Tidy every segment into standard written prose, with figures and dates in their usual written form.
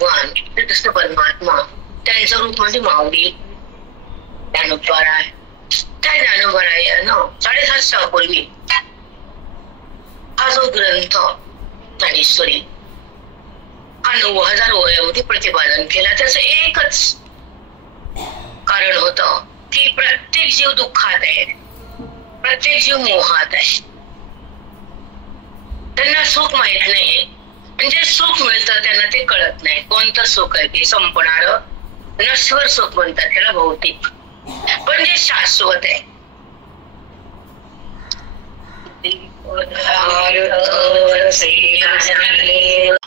भगवान कृष्ण परमात्मा त्यांचं रूप म्हणजे माऊली ज्ञानोबा आहे. त्या ज्ञानोबा ना 750 पूर्वी हा जो ग्रंथ ज्ञानेश्वरी हा 9000 ओळ्यामध्ये प्रतिपादन केला. त्याचं एकच कारण होतं की प्रत्येक जीव दुःखात आहे, प्रत्येक जीव मोहात आहे. त्यांना सुख माहित नाही, म्हणजे सुख मिळतं त्यांना ते कळत नाही. कोणतं सुख आहे ते संपणार नश्वर सुख म्हणतात त्याला, भौतिक. पण जे शाश्वत आहे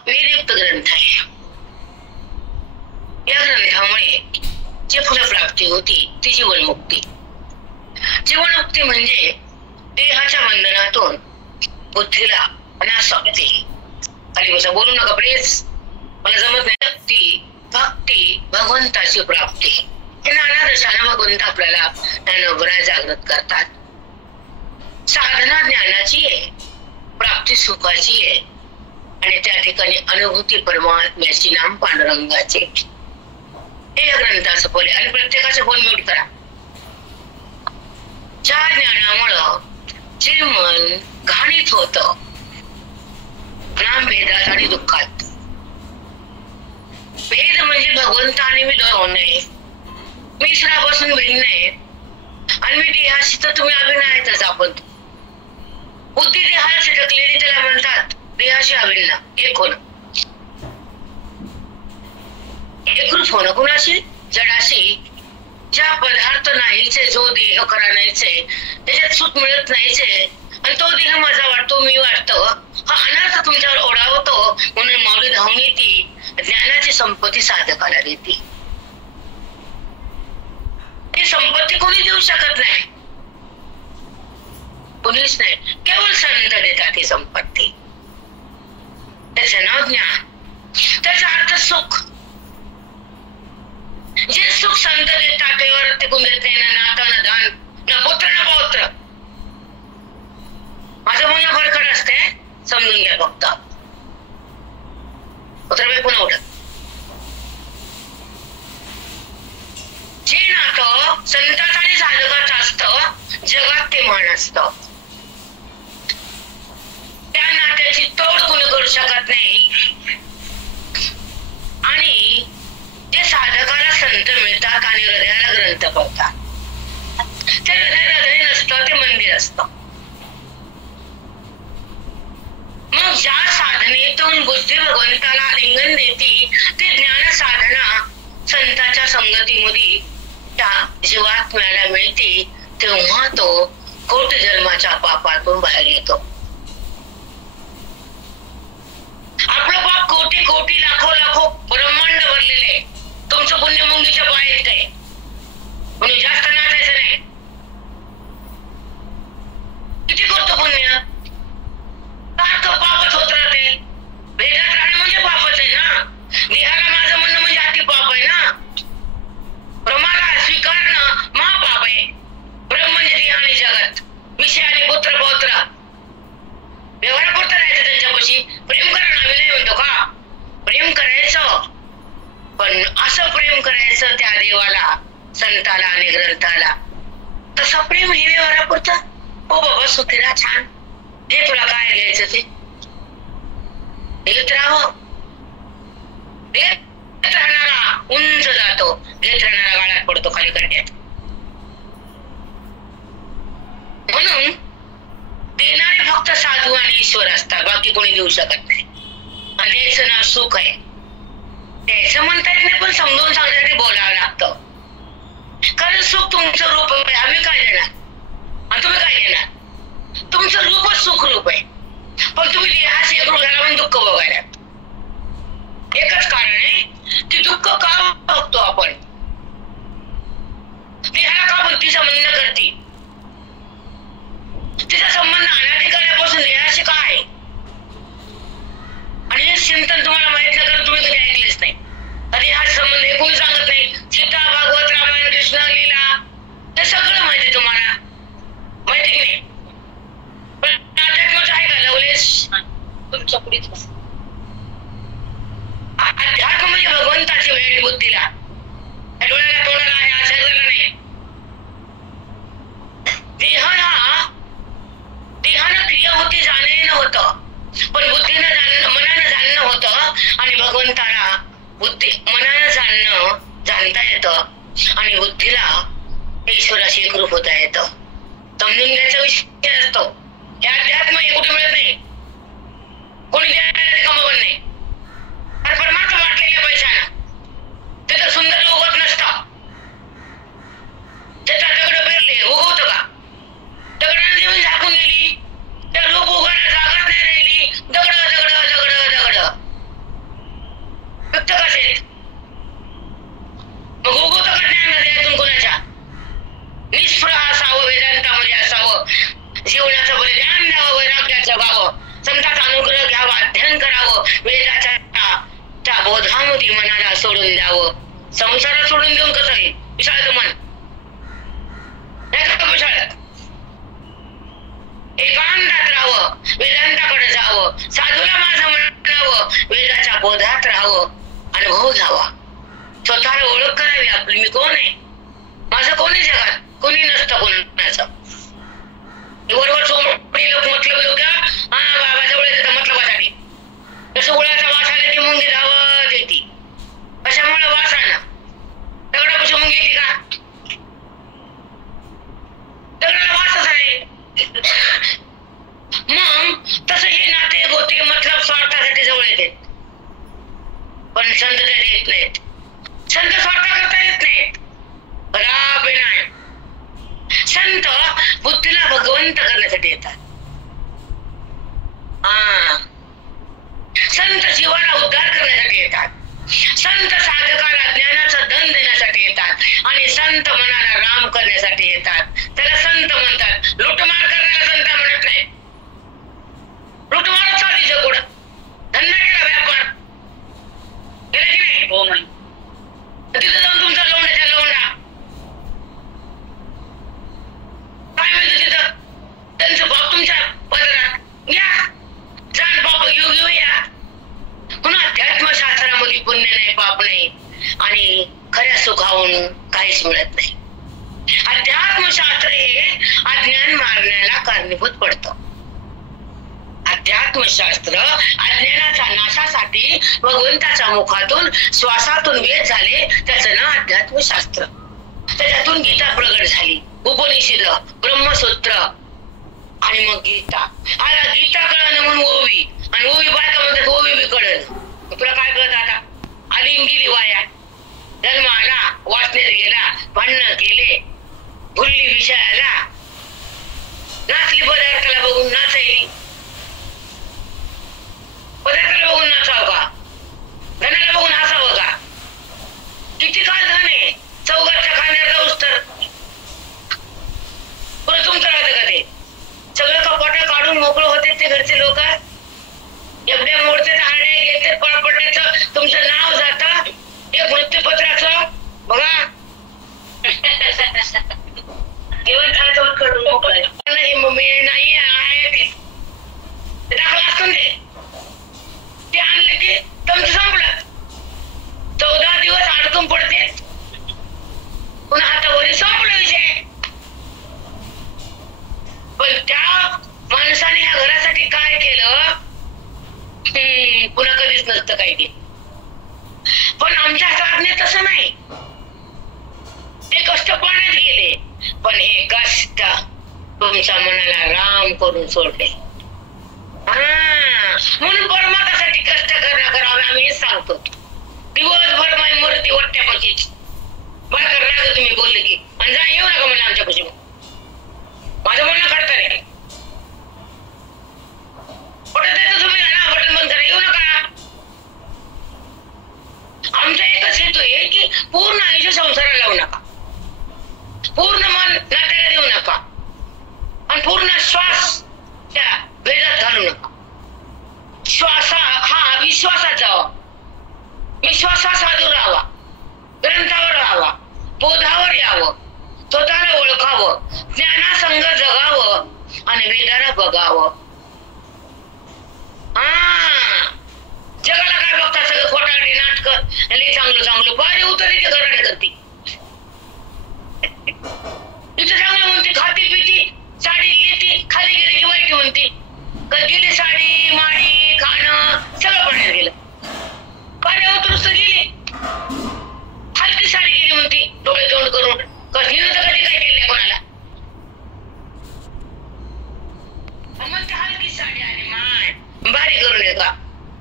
वेदयुक्त ग्रंथ आहे. या ग्रंथामुळे जी फलप्राप्ती होती ती जीवनमुक्ती. जीवनमुक्ती म्हणजे देहाच्या बंधनातून बुद्धीला अनासक्ती, आणि बोलू नका प्लीज, मला जमत नाही. शक्ती, भक्ती, भगवंताची प्राप्ती हे नाना दशाने भगवंत आपल्याला ज्ञानोबा जागृत करतात. साधना ज्ञानाची आहे, प्राप्ती सुखाची आहे, आणि त्या ठिकाणी अनुभूती परमात्म्याची नाम पांडुरंगाचे. हे या ग्रंथाचं बोल आहे. आणि प्रत्येकाचं बोल म्यूट करा. ज्या ज्ञानामुळं जे मन घाणीत होत नाम भेदात आणि दुःखात. भेद म्हणजे भगवंत आणि मी दोन होणे, मी ईश्वरापासून भिन्न आहे, आणि मी देहाशी तर तुम्ही अभिनयच. आपण बुद्धी देहाला चिटकलेली त्याला म्हणतात देहाशी अभिन्न, एक होणं, एकरूप होणं. कुणाशी? जडाशी. ज्या पदार्थ नाहीचे, जो देह खरा नाहीचे, त्याच्यात सुख मिळत नाहीचे, आणि तो देह माझा वाटतो, मी वाटतो, हा अनर्थ तुमच्यावर ओढावतो. म्हणून माऊली धावून येते, ज्ञानाची संपत्ती साधकाला देते. ही संपत्ती कोणी देऊ शकत नाही, कोणीच नाही. केवळ संत देतात ही संपत्ती. त्याचं नाव ज्ञान, त्याचा अर्थ सुख. जे सुख संत देतात तेवर ते कोण देत नाही, ना नातं, ना दान, ना पुत्र, ना पौत्र. माझं म्हणणं फरकट असते, समजून घ्या फक्त. पुत्र पुन्हा उठत. जे नातं संतात आणि साधकात असतं जगात ते मान असतं. त्या नात्याची तोड कोणी करू शकत नाही. आणि जे साधकाला संत मिळतात आणि हृदयाला ग्रंथ पडतात, ते हृदय नसतं, ते मंदिर असतं. मग ज्या साधनेतून बुद्धी भगवंताला लिंगन देते ते ज्ञान साधना संतांच्या संगतीमध्ये त्या जीवात्म्याला मिळते. तेव्हा तो कोटी जन्माच्या पापातून बाहेर येतो. आपलं पाप कोटी कोटी लाखो लाखो ब्रह्मांड भरलेले, तुमचं पुण्य मुंगीच्या पायात आहे, कोणी जास्त नाचायचं नाही. किती करतो पुण्य, सारखं पापच होत राहते. भेदात राहणे म्हणजे पापच आहे ना. देहाला माझं म्हणणं म्हणजे अति पाप आहे ना. ब्रह्माला स्वीकारणं महापाप आहे. ब्रह्म म्हणजे देह आणि जगत, विषय आणि पुत्र पौत्र. व्यवहारापुरतं राहायचं त्यांच्यापाशी. प्रेम करा ना, मी नाही म्हणतो का, प्रेम करायचं, पण असं प्रेम करायचं त्या देवाला, संताला आणि ग्रंथाला. तसं प्रेम हे व्यवहारापुरतं. हो बाबा सुखीला छान, हे तुला काय घ्यायचं ते घेत राहावं. घेत राहणारा उंच जातो, घेत राहणारा गाळ्यात पडतो खाली खड्ड्यात. म्हणून देणारे फक्त साधू आणि ईश्वर असतात, बाकी कोणी देऊ शकत नाही. आणि द्यायचं ना सुख आहे, द्यायचं म्हणता येत नाही, पण समजून सांगण्यासाठी बोलावं लागतं. कारण सुख तुमचं रूप आहे, आम्ही काय देणार आणि तुम्ही काय देणार. तुमचं रूपच सुख रूप आहे, पण तुम्ही देहाशी एकरूप झाला म्हणून दुःख बघायला. एकच कारण आहे, ते दुःख का बघतो आपण, देहाला का बुद्धी संबंध करते. तिचा संबंध अनाधिकारापासून देहाशी काय आहे, आणि हे चिंतन तुम्हाला माहित नाही, कारण तुम्ही कधी ऐकलेच नाही. कधी हा संबंध हे कोणी सांगत नाही. सीता, भागवत, रामायण, कृष्ण लीला हे सगळं माहिती तुम्हाला, माहिती की नाही. पण अध्यात्माचं आहे का लवलेश तुमच्या पुढेच. भेट बुद्धीला, डोळ्याला तोंडाला आहे, हा शरीराला नाही. देहानं क्रिया होती जाणं होतं, पण बुद्धीनं मनानं जाणणं होतं. आणि भगवंताला मनानं जाणता येतं आणि बुद्धीला ईश्वराशी एकरूप होता येतं. समजून घ्यायचा विषय असतो. हे अध्यात्म हे कुठे मिळत नाही, कोणी द्यायला कमवत नाही. आणि परमात्मा वाटलेल्या पैशानं त्याचं सुंदर उगवत नसतं. त्याचा दगड पेरले उगवतं का? दगडाने जेवण झाकून गेली तर लोक उगायला जागाच नाही राहिली. दगड दगड दगड दगड व्यक्त कसे मग उगवतं का ज्ञान हृदयातून कोणाच्या? निष्प्रह असावं, वेदांतामध्ये असावं, जीवनाचं बलिदान द्यावं, वैराग्याचं गावं, संतांचा अनुग्रह घ्यावा, अध्ययन करावं, वेदाच्या बोधामध्ये मनाला सोडून द्यावं. संसारात सोडून देऊन कसं आहे विशाळचं मन विशाळत एकांतात राहावं, वेदांताकडे जावं, साधूला माझं म्हणावं, वेदाच्या बोधात राहावं, अनुभव घ्यावा, स्वतःला ओळख करावी आपली. मी कोण आहे, माझं कोण आहे जगात? कोणी नसतं कोणाचं. वरवर चोमडे लोक मतलब लोक हा बाबा जवळ येतात मतलबासाठी. जसं उळ्याचा वास आला की मुंगी धावत येते, कशामुळे वासानं दगडापाशी मुंगी येते का? दगडाला वासच आहे. मग तसं हे नाते गोते मतलब स्वार्थासाठी जवळ येते, पण संत त्याला येत नाहीत. संत स्वार्थ करता येत नाहीत. नाही, संत बुद्धीला भगवंत करण्यासाठी येतात. संत जीवाला उद्धार करण्यासाठी येतात. संत साधकाला ज्ञानाचं धन देण्यासाठी येतात आणि संत मनाला राम करण्यासाठी येतात. त्याला संत म्हणतात. लुटमार करण्याला संत म्हणत नाही. लुटमार चालीचं गुण धंदा केला, व्यापार केला की नाही? हो म्हणे. तिथं जाऊन तुमचा लोंढ्याच्या लोंढा काय मिळतं तिथं? त्यांचं बाप तुमच्या पदरात या जाण बाप घेऊया. पुन्हा अध्यात्मशास्त्रामध्ये पुण्य नाही, पाप नाही आणि खऱ्या सुखावून काहीच मिळत नाही. अध्यात्मशास्त्र हे अज्ञान मारण्याला कारणीभूत पडतं. अध्यात्मशास्त्र अज्ञानाच्या नाशासाठी भगवंताच्या मुखातून श्वासातून वेद झाले, त्याचं नाव अध्यात्मशास्त्र. त्याच्यातून गीता प्रगट झाली, उपनिषद, ब्रह्मसूत्र आणि मग गीता. आता गीता कळलं म्हणून ओवी, आणि ओवी बायका म्हणतात ओवी बी कळलं. तुला काय कळत? आता आली गेली वाया, जन्म आला, वाचण्यात गेला, भांडणं केले, भुलली विषयाला, नाचली पदार्थाला बघून नाचायली. पदार्थाला बघून नाचावं का? धनाला बघून हसावं का? किती काळ धन आहे, चौघाच्या खाण्यावर जाऊस तर बरं तुमचं राहतं का? ते सगळं कपाट काढून मोकळं होते ते घरचे लोक. एवढ्या मोडते हाडे घेते, पडपडण्याचं तुमचं नाव जातं एक मृत्यूपत्राचं. बघा जीवन खायचं कडून मोकळं नाही आहे दाखला असतो ते आणले की तुमचं संपलं. 14 दिवस अडकून पडते, पुन्हा हातावरी संपला विषय. पण त्या माणसाने ह्या घरासाठी काय केलं पुन्हा कधीच नसतं काही ते. पण आमच्या हातात तसं नाही. ते कष्ट पाण्यात गेले, पण हे कष्ट तुमच्या मनाला राम करून सोडले. म्हणून परमात्म्यासाठी कष्ट करावे आम्ही हेच सांगतो. दिवसभर माझी मूर्ती वाटत्यापाशीच बरं करणार तुम्ही बोलले की, आणि जा येऊ नका म्हणा आमच्यापाशी. माझं म्हणणं करता रे कुठे जायचं तुम्ही ना, बटन बंद करा, येऊ नका. आमचा एकच हेतू आहे की पूर्ण आयुष्य संसाराला लावू नका, पूर्ण मन नात्याला देऊ नका, आणि पूर्ण श्वास त्या भेदात घालू नका. श्वासा हा विश्वासात जावा, विश्वासा साधू राहावा, ग्रंथावर राहावा, बोधावर यावं, स्वतःला ओळखावं, ज्ञानासंग जगावं आणि वेदाला बघावं. जगाला काय बघता सगळं खोटारडी नाटक नाटक लय चांगलं चांगलं पारे उतरले ते घराने करते. तिथं चांगलं म्हणते, खाती पिती साडी लिहिती, खाली गेली की वाईट म्हणते. गेली साडी माडी खाणं सगळं पाण्यात गेलं. पारे उतरूस गेली, हलकी साडी गेली म्हणते, डोळे तोंड करून. हिनं तर कधी काय केलं कोणाला. मग ते हलकी साडी आली माय भारी करून ये का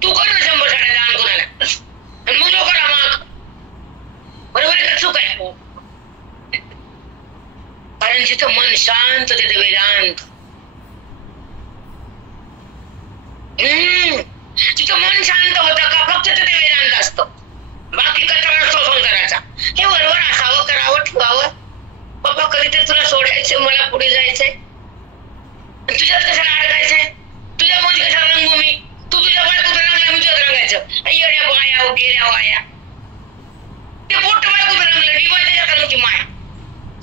तू कर ना 100 साड्या दान कोणाला आणि मग लोकांना माग. बरोबर आहे का चूक आहे. कारण जिथं मन शांत तिथे वेदांत. जिथं मन शांत होतं का फक्त तिथे वेदांत असतं. बाकी कचरा नसतो संसाराचा. हे बरोबर असावं, करावं, ठेवावं. बाबा कधीतरी तुला सोडायचंय, मला पुढे जायचंय. तुझ्यात कशाला अडकायचंय, तुझ्या मध्ये कशाला रंगू मी. तू तुझ्या बायकोत रंगला, मी तुझ्यात रंगायचं. येड्या बाया गेल्या वाया. ते पोट बायकोत रंगलं, मी बाय त्याच्यात रंगची माय.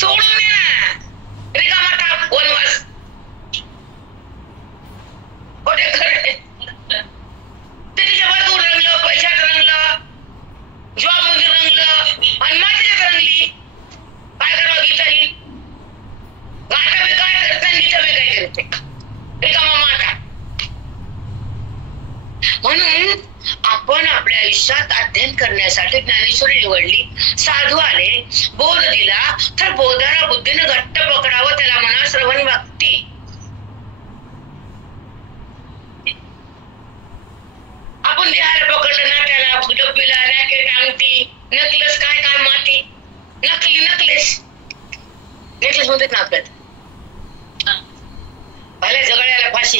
सोडून दे ना रिकामा टाप वनवास. खोटे खरे ते तिच्या बायकोत रंगलं, पैशात रंगलं, जॉब मध्ये रंगलं आणि माझ्यात रंगली. काय करावं गीताही. गाठा बी काय करते, गीता बी काय करते. रिकामा माता. म्हणून आपण आपल्या आयुष्यात अध्ययन करण्यासाठी ज्ञानेश्वरी निवडली. साधू आले, बोध दिला, तर बोधाला बुद्धीनं घट्ट पकडावं. त्याला म्हणा श्रवण भक्ती. आपण देहाला पकडलं ना, त्याला डब्बीला रॅकेट अंगठी नकलस काय काय माती नकली नेकलेस म्हणतात ना आपल्यात. भले जगड्याला फाशी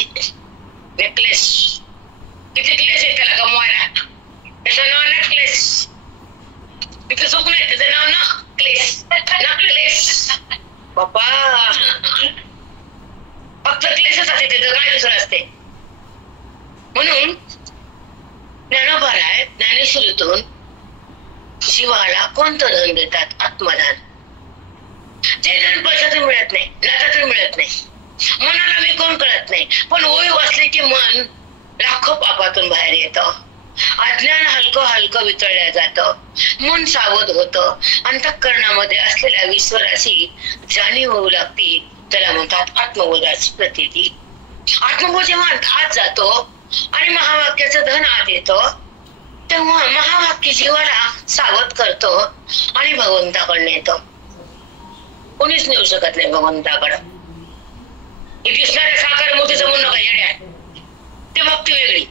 नेकलेस. किती क्लेस आहे त्याला कमवायला. त्याचं नाव नेकलेस. तिथे चूक नाही, त्याचं नाव नकलेस. नकलेस बाप्पा. फक्त क्लेसच असते तिथं, काय दुसरं असते. म्हणून ज्ञानोबाराय ज्ञानेश्वरीतून जीवाला कोणतं धन देतात. आत्मधन. जे धन पैशातून मिळत नाही, नात्यातून मिळत नाही, मनाला मी कोण कळत नाही. पण ओळी वाचले की मन लाखो पापातून बाहेर येतं. अज्ञान हलकं हलकं वितळल्या जातं. मन सावध होतं. अंतःकरणामध्ये असलेल्या विश्वाची जाणीव होऊ लागते. त्याला म्हणतात आत्मबोधाची प्रतीती. आत्मबोध जेव्हा आत जातो आणि महावाक्याचं धन आत येतं, तेव्हा महावाक्य जीवाला सावध करतो आणि भगवंताकडे येतो. कोणीच नेऊ शकत नाही भगवंताकडं. हे दिसणाऱ्या साकार मोठीचं म्हणणं नका येड्या. ते भक्ती वेगळी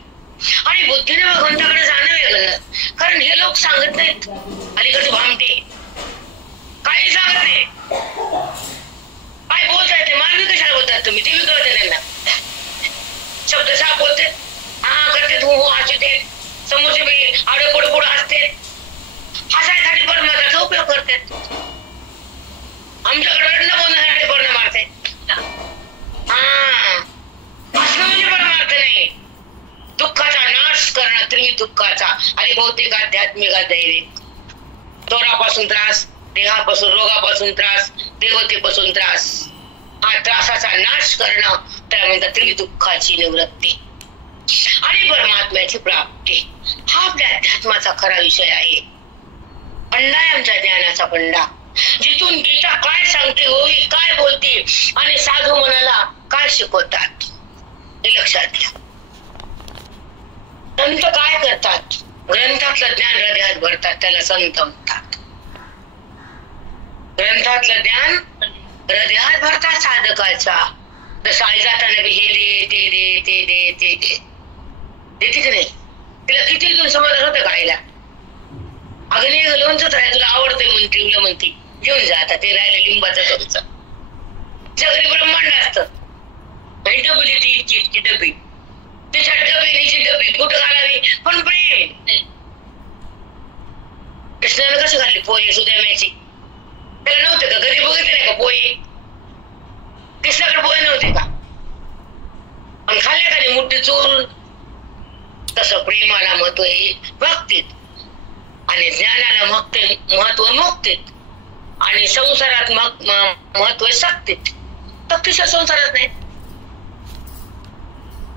आणि बुद्धीने भगवंताकडे जाणं वेगळं. कारण हे लोक सांगत नाहीत. अलीकडचे भामटे काही सांगत नाही. काय बोलताय ते मानवी कशाला बोलतात तुम्ही, ते कळते त्यांना. शब्द साफ बोलते, हा करते, हो हसू ते, समोरचे बी आडे पुढे पुढे हसते. हसायसाठी परमार्थाचा उपयोग करते. आमच्याकडे रडणं बोलण्यासाठी पर्ण मारते. हसणं म्हणजे परमार्थ नाही. दुःखाचा नाश करणं, त्रिवी दुःखाचा आणि भौतिक आध्यात्मिक दैविक. दोरापासून त्रास, देहापासून रोगापासून त्रास, देवतेपासून त्रास. हा त्रासाचा नाश करणं त्याला म्हणतात त्रिवी दुःखाची निवृत्ती आणि परमात्म्याची प्राप्ती. हा आपल्या अध्यात्माचा खरा विषय आहे. पंडा आहे आमच्या ज्ञानाचा पंडा. जिथून गीता काय सांगते, होई काय बोलते आणि साधू मनाला काय शिकवतात हे लक्षात घ्या. संत काय करतात, ग्रंथातलं ज्ञान हृदयात भरतात, त्याला संत म्हणतात. ग्रंथातलं ज्ञान हृदयात भरतात साधकाचा. शाळेत जाताना हे दे ते दे ते दे ते दे देते की नाही. तिला किती दिवस समाधान होतं गायला. अग्नी लोणचंच आहे, तुला आवडते म्हणते, तुला म्हणते घेऊन जा. आता ते राहिलं लिंबाचं तुमचं. सगळी ब्रह्मांड असतं. डबी ती इतकी डबी, त्याच्यात डबी डबी कुठं घालावी. पण प्रेम. कृष्णानं कसं घालली पोहे सुदैम्याची. त्याला नव्हते का कधी बघितले नाही का पोहे. कृष्णाकडे पोहे नव्हते का. आणि खाल्ल्या का मुठ्ठी चोरून. तसं प्रेमाला महत्व आहे भक्तीत आणि ज्ञानाला महत्व मुक्तीत आणि संसारात महत्व आहे सक्तीत. भक्तीच्या संसारात नाही.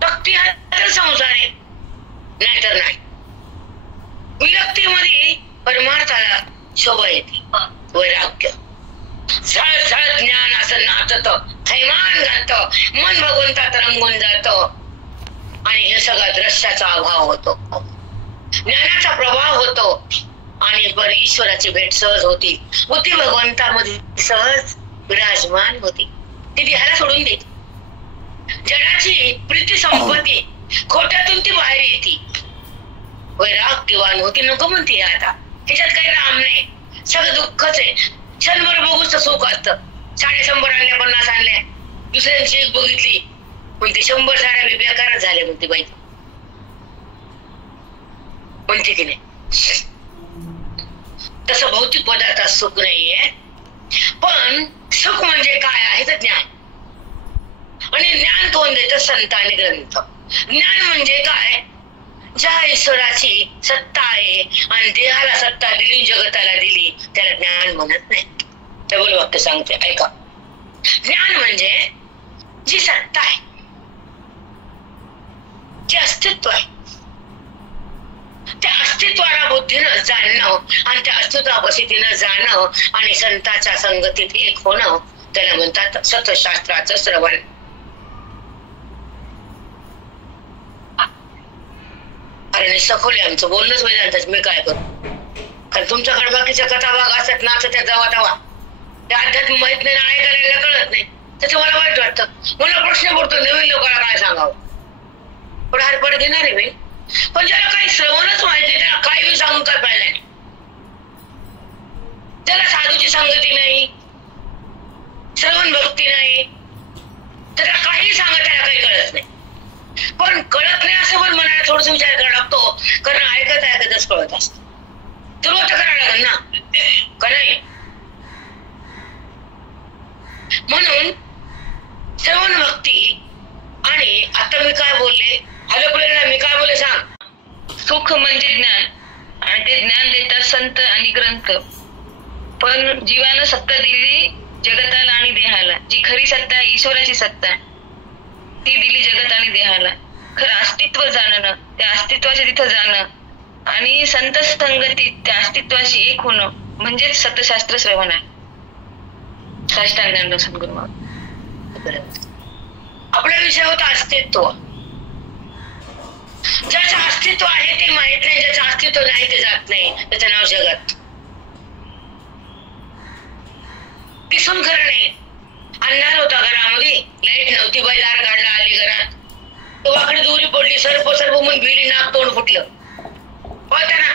भक्ती हा तर संसार आहे, नाहीतर नाही. विरक्तीमध्ये परमार्थाला शोभा येते. वैराग्य झळझळ ज्ञान असं नाचत, थैमान घालत, मन भगवंतात रंगून जात आणि हे सगळा द्रश्याचा अभाव होतो, ज्ञानाचा प्रभाव होतो आणि ईश्वराची भेट सहज होती. बुद्धी भगवंतामध्ये सहज विराजमान होती. ती देहाला सोडून देते. जगाची प्रीती संपत्ती खोट्यातून ती बाहेर येते. वैराग्यवान होती. नको म्हणते आता ह्याच्यात काही राम नाही, सगळं दुःखच आहे. क्षणभर बघूच सुख असतं. 100 आणल्या, 50 आणल्या, दुसऱ्यांची एक बघितली म्हणते 100 साड्या बी बेकारच झाल्या म्हणते बाई, म्हणते की नाही. तसं भौतिक पदार्थात सुख नाहीये. पण सुख म्हणजे काय आहे तर ज्ञान. आणि ज्ञान कोण देतं? संत आणि ग्रंथ. ज्ञान म्हणजे काय? ज्या ईश्वराची सत्ता आहे आणि देहाला सत्ता दिली, जगताला दिली, त्याला ज्ञान म्हणत नाही. ते बोल वाक्य सांगते, ऐका. ज्ञान म्हणजे जी सत्ता आहे, जे अस्तित्व आहे, त्या अस्तित्वाला बुद्धीनं जाणणं आणि त्या अस्तित्वापाशी तिनं जाणं आणि संतांच्या संगतीत एक होणं, त्याला म्हणतात सतशास्त्राचं श्रवण. अरे सखोले आमचं बोलणंच वेदांतच. मी काय करू? कारण तुमच्याकडे बाकीच्या कथा भाग असतात ना, त्या जावा तवा त्या अध्यात्म माहित नाही, ऐकायला कळत नाही, त्याचं मला वाईट वाटतं. मला प्रश्न पडतो नवीन लोकांना काय सांगावं. पण हरपड घेणार आहे मी. पण ज्याला काही श्रवणच माहिती, त्याला काही बी सांगून काय पाहिलं नाही. त्याला साधूची संगती नाही, श्रवण भक्ती नाही, त्याला काही सांगा त्याला काही कळत नाही. पण कळत नाही असं पण मनाला थोडस विचार करावा लागतो, कारण ऐकतच कळत असत. सुरुवात करावं लागेल ना, का नाही? म्हणून श्रवण भक्ती. आणि आता मी काय बोलले? हॅलो प्रेरणा, मी काय बोलले सांग. सुख म्हणजे ज्ञान, आणि ते ज्ञान देतात संत आणि ग्रंथ. पण जीवानं सत्ता दिली जगताला आणि देहाला. जी खरी सत्ता आहे, ईश्वराची सत्ता, ती दिली जगत आणि देहाला. खरं अस्तित्व जाणणं, त्या अस्तित्वाच्या तिथं जाणं आणि संत संगतीत त्या अस्तित्वाशी एक होणं म्हणजेच सतशास्त्र श्रवण आहे. साष्टांग सद्गुरू. आपला विषय होता अस्तित्व. ज्याचं अस्तित्व आहे ते माहित नाही, ज्याचं अस्तित्व नाही ते जात नाही. त्याचं नाव जगत. दिसून खरं नाही. अंधार होता घरामध्ये, लाईट नव्हती, बैलार काढला, आली घरात, तो वाकडी दोरी पडली, सर्प म्हणून भिली, नाक तोंड फुटलं, होता ना.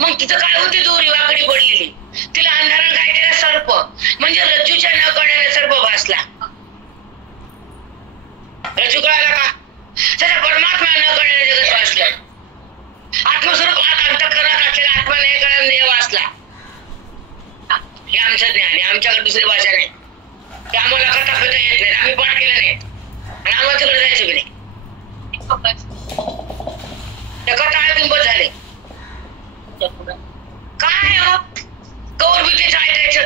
मग तिथं काय होती? दोरी वाकडी पडलेली. तिला अंधारानं काय केलं? सर्प. म्हणजे रज्जूच्या न कळण्याने सर्प भासला. रज्जू कळाला का? त्याच्या परमात्मा न कळण्याने जगत भासलं. आत्मस्वरूप आत अंतःकरणात असलेला आत्मा नाही कळण्याने देव वाचला. हे आमचं ज्ञान आहे. आमच्याकडे दुसरी भाषा नाही. ते आम्हाला कथा फिरता येत नाही, आम्ही पाठ केलं नाही आणि आम्हाला तिकडे जायचं बी नाही. त्या कथा ऐकून बस झाले. काय कौर भीतीचं ऐकायचं?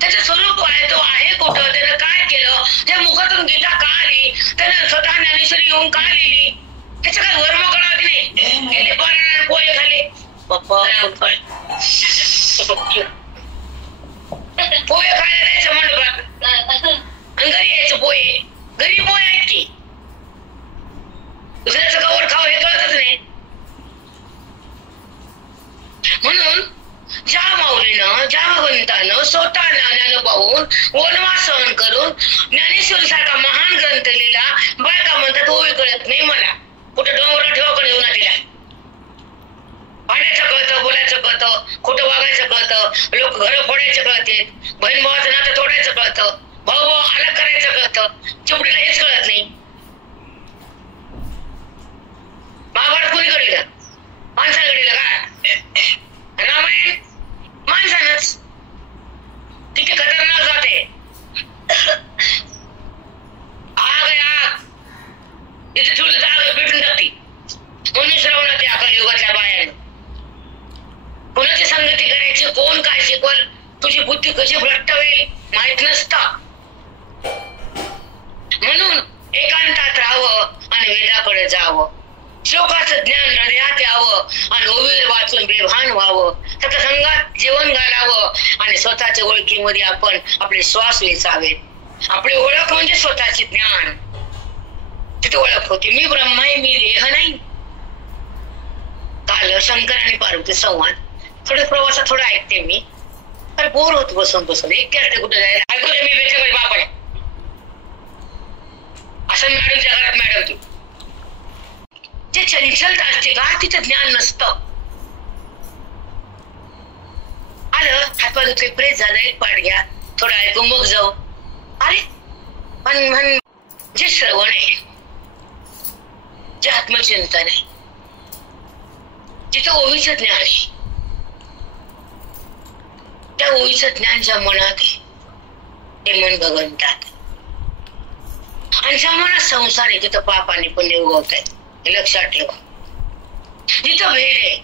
त्याचं स्वरूप आहे, तो आहे कुठं, त्यानं काय केलं, त्या मुखातून गीता का आली, त्यानं स्वतः ज्ञानेश्वरी येऊन का लिहिली, त्याचं काही वर्म कळावं नाही. गेले पारायण पोहे खाले, पोहे खायला जायचं मंडपात आणि घरी यायचं. पोहे घरी पोहे आहेत की दुसऱ्याचं कवर खावं हे कळतच नाही. म्हणून ज्या माऊलीनं, ज्या भगवंतानं स्वतः ज्ञानानं पाहून वनवास सहन करून ज्ञानेश्वरी सारखा महान ग्रंथ लिहिला. बायका म्हणतात ओवी कळत नाही मला, कुठं डोंगरा ठेवाकडे येऊन दिला. पाण्याचं कळतं, बोलायचं कळतं, खोटं वागायचं कळतं, लोक घर फोडायचं कळते, बहीण भावाचं नातं तोडायचं कळतं, भाऊ भाऊ अलग करायचं कळतं. चिपडीला हेच कळत नाही. महाभारत कोणी कळलं? माणसानं घडलं का? रामायण माणसानंच. किती खतरनाक जाते. आग आहे आग, तिथे थोडं आग पेटून टाकते. म्हणून श्रवणात या युगाच्या बायानं कोणाची संगती करायची, कोण काय शिकवल, तुझी बुद्धी कशी भ्रष्ट होईल माहित नसतं. म्हणून एकांतात राहावं आणि वेदाकडे जावं. श्लोकाचं ज्ञान हृदयात यावं आणि ओवी करावं, सत्संगात जेवण घालावं आणि स्वतःच्या ओळखीमध्ये आपण आपले श्वास वेचावेत. आपली ओळख म्हणजे स्वतःचे ज्ञान. तिथे ओळख होती, मी ब्रह्म आहे, मी देह नाही. काल शंकर आणि पार्वती संवाद थोडे प्रवासात थोडं ऐकते मी, तर बोर होत बसून बसून. एकट्याच कुठे जायचं, ऐकू दे, मी वेळेच्या बाप आहे. असं मॅडमच्या घरात मॅडम तू जे चंचलता असते का तिथं ज्ञान नसतं. आलं हातपाय धुतले, प्रेस झालं, एक पाठ घ्या, थोडं ऐकू मग जाऊ. अरे पण जे श्रवण आहे, जे आत्मचिंतन आहे, जिथं ओवीचं ज्ञान आहे, त्या ओवीचं ज्ञान ज्या मनात आहे ते मन भगवंतात. आणि ज्या मनात संसार आहे तिथं पाप आणि पुण्य उगवत आहे, हे लक्षात ठेवा. जिथं भेद आहे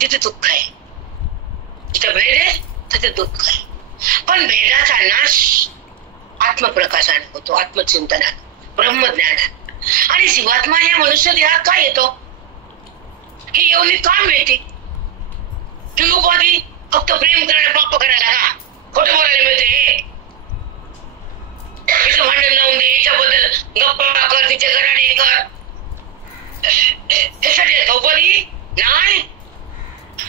तिथे दुःख आहे, जिथं भेद आहे तिथे दुःख आहे. पण भेदाचा नाश आत्मप्रकाशाने होतो, आत्मचिंतनात, ब्रह्मज्ञानात. आणि जीवात्मा या मनुष्य देहात काय येतो, ही एवढी का मिळते, की उपाधी फक्त प्रेम करायला, पाप करायला का, खोटं बोलायला मिळते. तिचं भांडण लावून दे, याच्याबद्दल गप्पा कर, तिचे गराडे कर, यासाठी उपाधी नाही.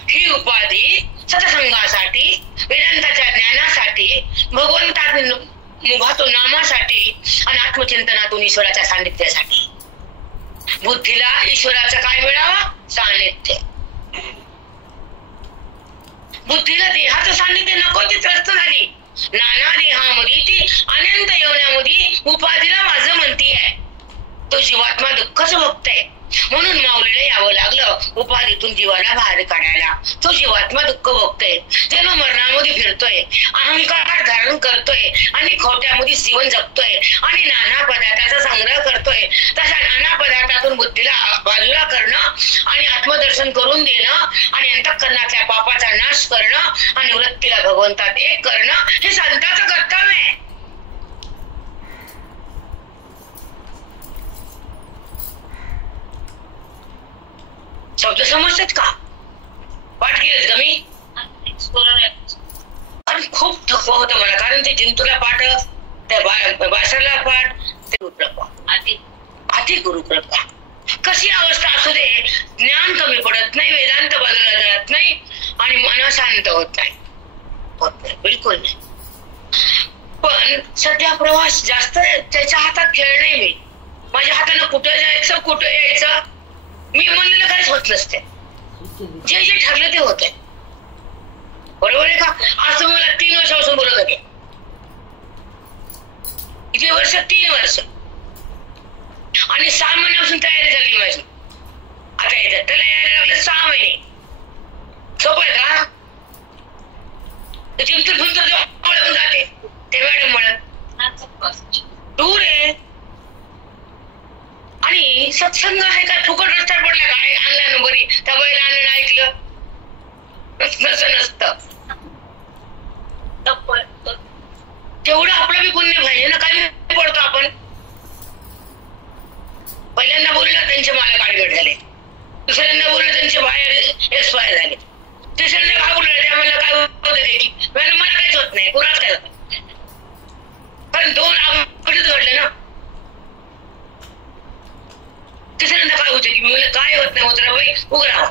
ही उपाधी सत्संगासाठी, वेदांताच्या ज्ञानासाठी, भगवंतातून नामासाठी आणि आत्मचिंतनातून ईश्वराच्या सान्निध्यासाठी. बुद्धीला ईश्वराचं काय मिळावं, सान्निध्य. बुद्धीला देहाचं सान्निध्य नको, ती त्रस्त झाली. नाना देहामध्ये ती अनंत योन्यामध्ये उपाधीला माझं म्हणती आहे. तो जीवात्मा दुःखच भोगतोय, म्हणून माऊलीला यावं लागलं उपाधीतून जीवाला बाहेर काढायला. तो जीवात्मा दुःख भोगतोय, जन्म मरणामध्ये फिरतोय, अहंकार धारण करतोय आणि खोट्यामध्ये जीवन जगतोय आणि नाना पदार्थाचा संग्रह करतोय. तशा नाना पदार्थातून बुद्धीला बाजूला करणं आणि आत्मदर्शन करून देणं आणि अंतःकरणातल्या पापाचा नाश करणं आणि वृत्तीला भगवंतात एक करणं हे संतांचं कर्तव्य आहे. शब्द समजतात का, पाठ केलं का मी, आणि खूप थकवा होता मला, कारण ते जिंतूला पाठ, त्या बासरला पाठ, ते गुरुकृपा, अति गुरुकृपा. कशी अवस्था असू दे, ज्ञान कमी पडत नाही, वेदांत बदलला जात नाही आणि मन शांत होत नाही, बिलकुल नाही. पण सध्या प्रवास जास्त त्याच्या हातात खेळ नाही. मी माझ्या हातानं कुठं जायचं, कुठं यायचं, मी म्हणलेलं काहीच होत नसते. जे जे ठरलं ते होत आहे, बरोबर आहे का. आज तुम्ही मला 3 वर्षापासून बोलत होते, किती वर्ष, 3 वर्ष आणि 6 महिन्यापासून तयारी झाली माझी. आता येतात त्याला यायला लागले 6 महिने. सोपं आहे का, जिंतूर फिंतूर जवळ जाते ते मॅडम म्हणत दूर आहे. आणि सत्संग आहे का फुकट रस्त्यावर पडला काय, आणला ना बरी त्या बैला आणून ऐकलं नसतं. तेवढं आपलं बी पुण्य पाहिजे ना. काही पडतो आपण, पहिल्यांदा बोललं त्यांचे मालक आडगड झाले, दुसऱ्यांदा बोललं त्यांचे बाहेर एक्सपायर झाले, तिसऱ्यांदा काय बोललं त्या मला काय होतं त्याची, मला काहीच होत नाही, कुणाच काय होत, कारण 2 अवघडच घडले ना. तिसऱ्यांदा काय होतं की मला काय होत नाही, होत बाई उघडावा,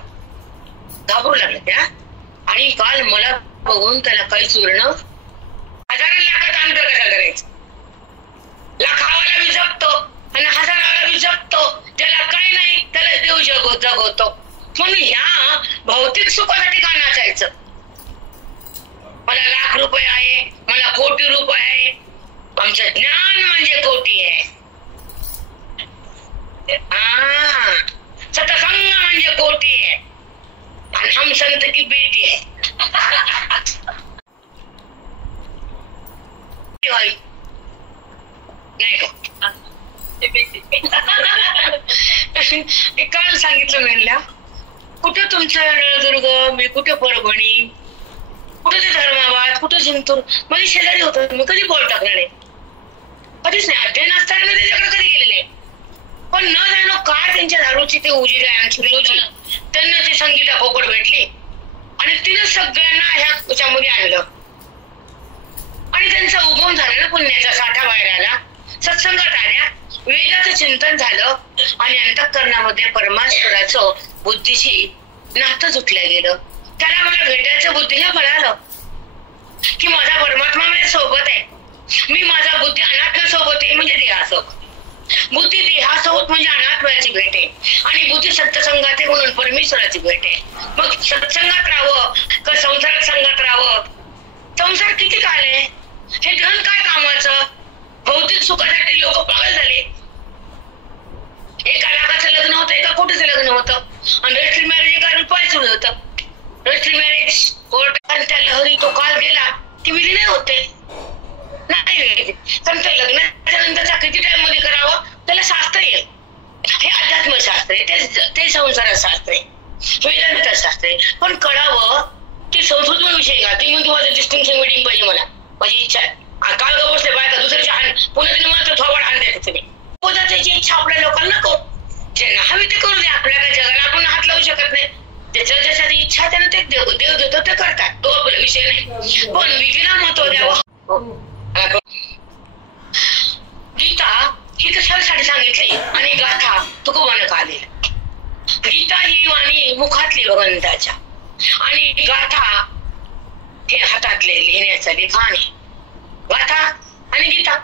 घाबरू लागलं त्या. आणि काल मला बघून त्याला काहीच उरणं, हजाराला लाखात अंतर कशा करायचं, लाखावाला बी जगतो आणि हजाराला बी जगतो, ज्याला काय नाही त्याला देव जगवतो. म्हणून ह्या भौतिक सुखासाठी का नाचायचं. मला लाख रुपये आहे, मला कोटी रुपये आहे, आमचं ज्ञान म्हणजे कोटी आहे. सत्संग म्हणजे कोटी आहे आणि हम संत की बेटी आहे. नाही का काल सांगितलं म्हणल्या, कुठे तुमचं नळदुर्ग, मी कुठे परभणी, कुठे ते धर्माबाद, कुठे जिंतूर, माझी शेजारी होत. मी कधी बॉल टाकणार नाही, कधीच नाही. अध्ययन असताना त्याच्याकडे कधी गेलेले, पण न जाणो काय त्यांच्या दारूची ते उजीड आहे, आमची रोजी त्यांना ती संगीता खोकड भेटली आणि तिनं सगळ्यांना ह्याच्यामध्ये आणलं आणि त्यांचा उगम झाला ना, पुण्याचा साठा बाहेर आला, सत्संगात आल्या, वेदाचं चिंतन झालं आणि अंतःकरणामध्ये परमेश्वराचं बुद्धीशी नातं जुटलं गेलं. त्याला मला भेटायचं बुद्धीला कळालं की माझा परमात्मा माझ्या सोबत आहे, मी माझा बुद्धी अनात्मा सोबत आहे म्हणजे देहासोबत, बुद्धी देहासोबत म्हणजे अनात्म्याची भेट आहे आणि बुद्धी सत्संगात आहे म्हणून परमेश्वराची भेट आहे. मग सत्संगात राहावं का संसारात संघात राहावं? संसार किती काल आहे? हे धन काय कामाचं? भौतिक सुखासाठी लोक पागल झाले. एका लाखाचं लग्न होतं, एका कोटीचं लग्न होतं आणि रजिस्ट्री मॅरेज एका रुपयाचं होतं. रजिस्ट्री मॅरेज कोर्ट आणि त्या लहरी तो काल गेला की विधी नाही होते, नाही. पण त्या लग्नाच्या नंतरचा किती टाइम मध्ये करावं त्याला शास्त्र आहे. हे अध्यात्मशास्त्र आहे, ते संसार शास्त्र आहे, वेदांत शास्त्र आहे. पण कळावं की संस्कृत विषय का ती म्हणजे माझं डिस्टिंक्शन मीटिंग पाहिजे, मला माझी इच्छा आहे. काल ग बसले बायका दुसऱ्याच्या हान पुन्हा तिने मला थोबाड हान देते तुम्ही. त्याची इच्छा आपल्या लोकांना नको, ज्यांना हवी ते करू दे. आपल्या काय जगाला आपण हात लावू शकत नाही. ज्याच्या ज्याची इच्छा त्यानं ते देव देतो ते करतात, तो आपला विषय नाही. पण विधीला महत्व द्यावं. गीता ही कशासाठी सांगितली आणि गाथा तुकोबानं का आली? गीता ही वाणी मुखातली भगवंताच्या आणि गाथा हे हातातले लिहिण्याचं लिखाण आहे. गाथा आणि गीता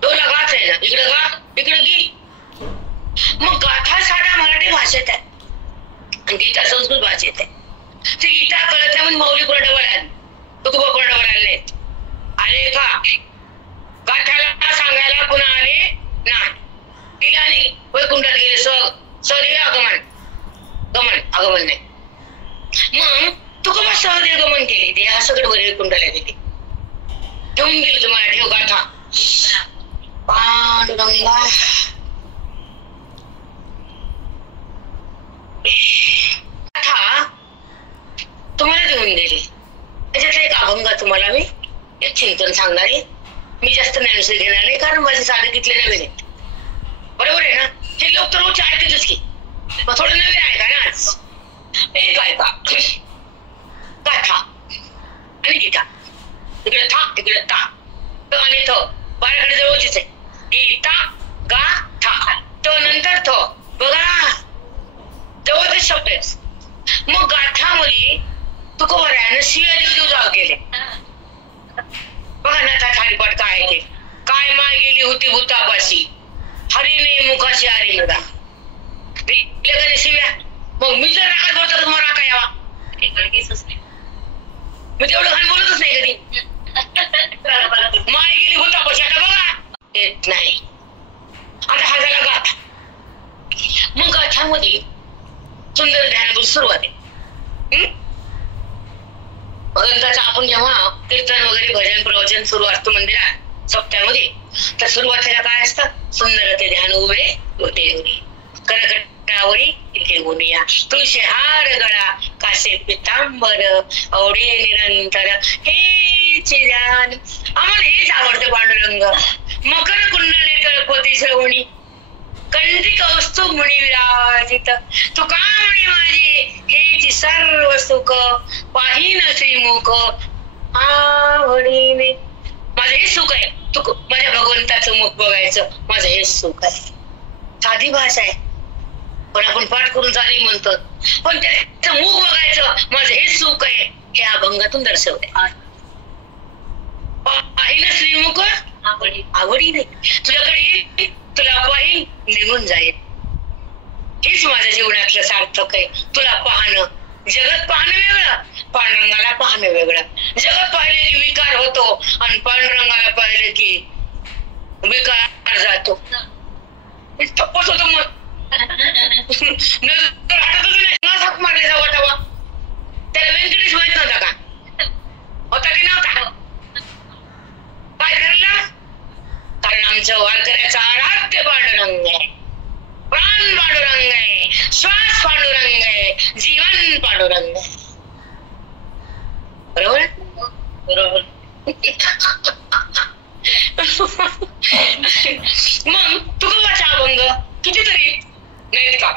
दोला गाथ आहे ना, इकडं गा इकडं गी. मग गाथा साधा मराठी भाषेत आहे आणि गीता संस्कृत भाषेत आहे. ती गीता कळत नाही म्हणून मौली कोरडवर आली, तुकोबा कोरडवर आले का? गाथ्याला सांगायला पुन्हा आले नाही. गेले आणि वैकुंठात गेले. सहदेव आगमन नाही. मग तुकोबा सहदेव गमन केली, देहासकट वैकुंठाला गेली. घेऊन गेली तुम्हाला ठेव गाथा पांडुरंगा. गाथा तुम्हाला देऊन गेली. त्याच्यातला एक अभंग तुम्हाला मी एक चिंतन सांगणार आहे. मी जास्त ज्ञानश्री घेणार नाही कारण माझे साधे तिथले नवीन आहेत, बरोबर आहे ना. हे लोक तर रोज ऐकतच की, मग थोडं नवीन आहे का ना. आज एक ऐका गाथा आणि गीता. इकडे था इकडे ता आणि थ बाराकडे जवळचीच आहे. गीता गाथा तो नंतर थ बघा जवळच शब्द आहे. मग गाथा मुली तुकोबरायानं शिव्या देऊ जाव केले. बघा ना त्या खालीपट काय ते काय माय गेली होती भूतापाशी हरीने मुखाशी हरी मृदा शिव्या. मग मी जर रागात बोलतो तुम्हाला काय यावा, मी तेवढं घाण बोलतच नाही कधी. माय गेली भूतापाशी आता बघा येत नाही. आता हा झाला गाथा. मग गाथामध्ये सुंदर ध्यानातून सुरुवात आहे. भगवंताचं आपण जेव्हा कीर्तन वगैरे भजन प्रवचन सुरू असतो मंदिरात सप्त्यामध्ये, तर सुरुवातीला काय असतं? सुंदर ते ध्यान उभे होते करकटावरी इथे गुनिया तुळशी हार गळा कासे पितांबर आवडे निरंतर हे ध्यान. आम्हाला हेच आवडतं पांडुरंग. मकर कुंडले तळपती श्रवणी कंठी कौस्तुभ मुनी विराजित तुका म्हणी माझे हेची सर्व सुख पाहिन श्रीमुख आवडीने. माझं हे सुख आहे, तू माझ्या भगवंताचं मुख बघायचं, माझं हे सुख आहे. साधी भाषा आहे पण आपण पाठ करून साधी म्हणतो, पण त्याचं मुख बघायचं माझं हे सुख आहे हे अभंगातून दर्शवते. पाहिन श्रीमुख आवडीने तुझ्याकडे तुला पाहिन निघून जाईल. हेच माझ्या जीवनातलं सार्थक आहे. तुला पाहणं, जगत पाहणं वेगळं, पांडुरंगाला पाहणं वेगळं. जगत पाहिले की विकार होतो आणि पांडुरंगाला पाहिले की विकार जातो. तपस होतो मग हाक मारले जावा तेव्हा त्याला व्यंकटेश माहित नव्हता का? होता की नव्हता? काय करला? कारण आमचं वारकऱ्याचा आराध्य पांडुरंग आहे, प्राण पांडुरंग आहे, श्वास पांडुरंग आहे, जीवन पांडुरंग आहे. बरोबर बरोबर. मग तुकोबाचा अभंग कितीतरी नाहीत का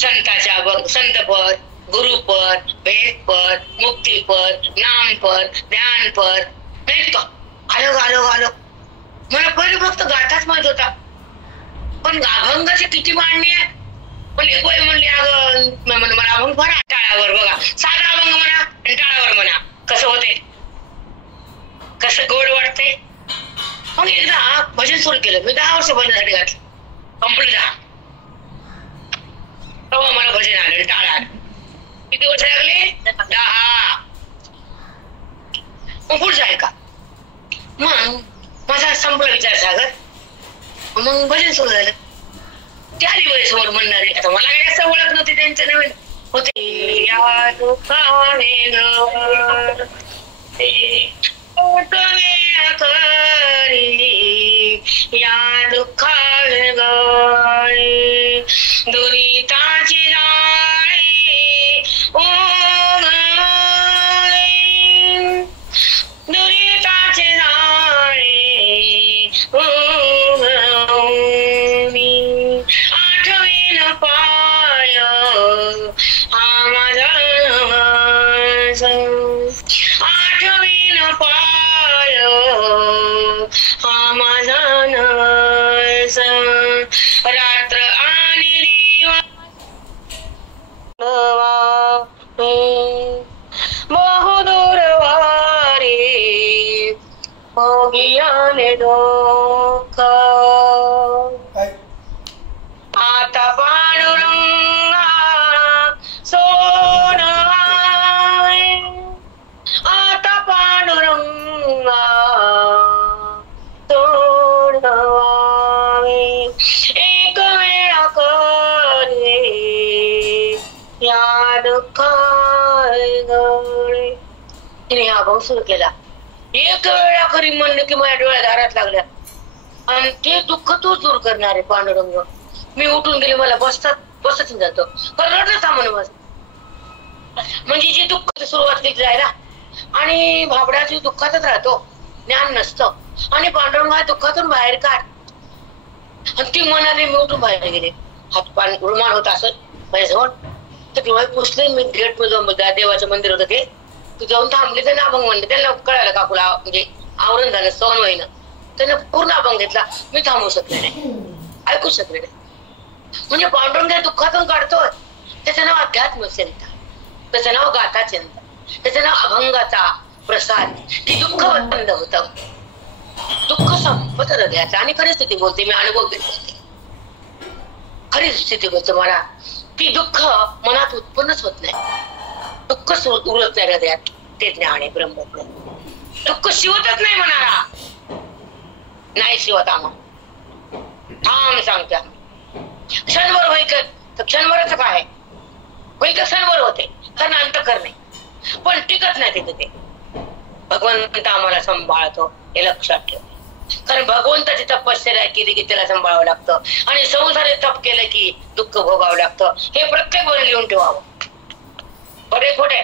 संतपद, गुरुपद, भेदपद, मुक्तीपद, नामपद, ध्यानपद, नाहीत का? आलो मला पहिले फक्त गाठाच माहित होता, पण अभंगाची किती मांडणी आहे. पण एक बाई म्हणली अगं मला अभंग म्हणा टाळावर, बघा साधा अभंग म्हणा आणि टाळावर म्हणा, कसं होते, कसं गोड वाटते. मग एकदा भजन सुरू केलं मी, 10 वर्ष भजनासाठी घातलं, कंप्लीट 10. तेव्हा मला भजन आलं, टाळ आलं. किती वर्ष लागले? 10. मग पुढचं आहे का, मग माझा संपला विचारसागर. मग भजन सुरू झालं. त्या समोर म्हणणारे, आता मला काही असं ओळख नव्हती त्यांचं, नवीन होते. या दुःखाने या दुःखाने दुरिताची जाळी दुरिताची जाळी आठवीन पाय हा माझा, आठवीन पाय हा माझा रात्र आणि बहुदूर वारी होगियाने दुःख आता पांडुरंगा सोड आता पांडुरंगा सोड एक वेळा करे या दुःखाळे. तिने हा भाऊ सुरू केला. एक वेळा खरी म्हणलं की माझ्या डोळ्या दारात लागल्या, आणि ते दुःख तूच दूर करणारे पांडुरंग. मी उठून गेले, मला बसत जातो, रडणं थांबणं माझं. म्हणजे जे दुःख सुरुवात केली जायला, आणि भाबडाची दुःखातच राहतो, ज्ञान नसतं, आणि पांडुरंग हा दुःखातून बाहेर काढ. आणि ती म्हणाली, मी उठून बाहेर गेले, हात पान रुमाल होता असं माझ्याजवळ, तर डोळे पुसले. मी गेट मध्ये देवाचं मंदिर होतं ते, तू जाऊन थांबले, त्यांना अभंग म्हणले. त्यांना कळायला काकूला म्हणजे आवरण झालं, सहन होईना, त्यांना पूर्ण अभंग घेतला. मी थांबवू शकले नाही, ऐकू शकले नाही. म्हणजे पांडुरंग दुःखातून काढतोय. त्याचं नाव अध्यात्म चिंता, त्याचं नाव गाथा चिंता, त्याचं नाव अभंगाचा प्रसाद. ते दुःख बंद होत, दुःख संपत हृदयाचं. आणि खरी स्थिती बोलते मी, अनुभव घेत बोलते, खरी स्थिती बोलते मला. ती दुःख मनात उत्पन्नच होत नाही, दुःख उरत नाही हृदयात. ते ज्ञान आहे ब्रह्म. दुःख शिवतच नाही मनाला, नाही शिवत आम्हाला. थांब सांगते, क्षणभर होईल तर क्षणभरच काय होईल तर क्षणभर होते, कारण अंतःकरण नाही, पण टिकत नाही तिथे. ते भगवंत आम्हाला सांभाळतो हे लक्षात ठेव. कारण भगवंताची तपश्चर्या केली की त्याला सांभाळावं लागतं, आणि संसारी तप केलं की दुःख भोगावं लागतं. हे प्रत्येक वेळी लिहून ठेवावं. बरे खोटे,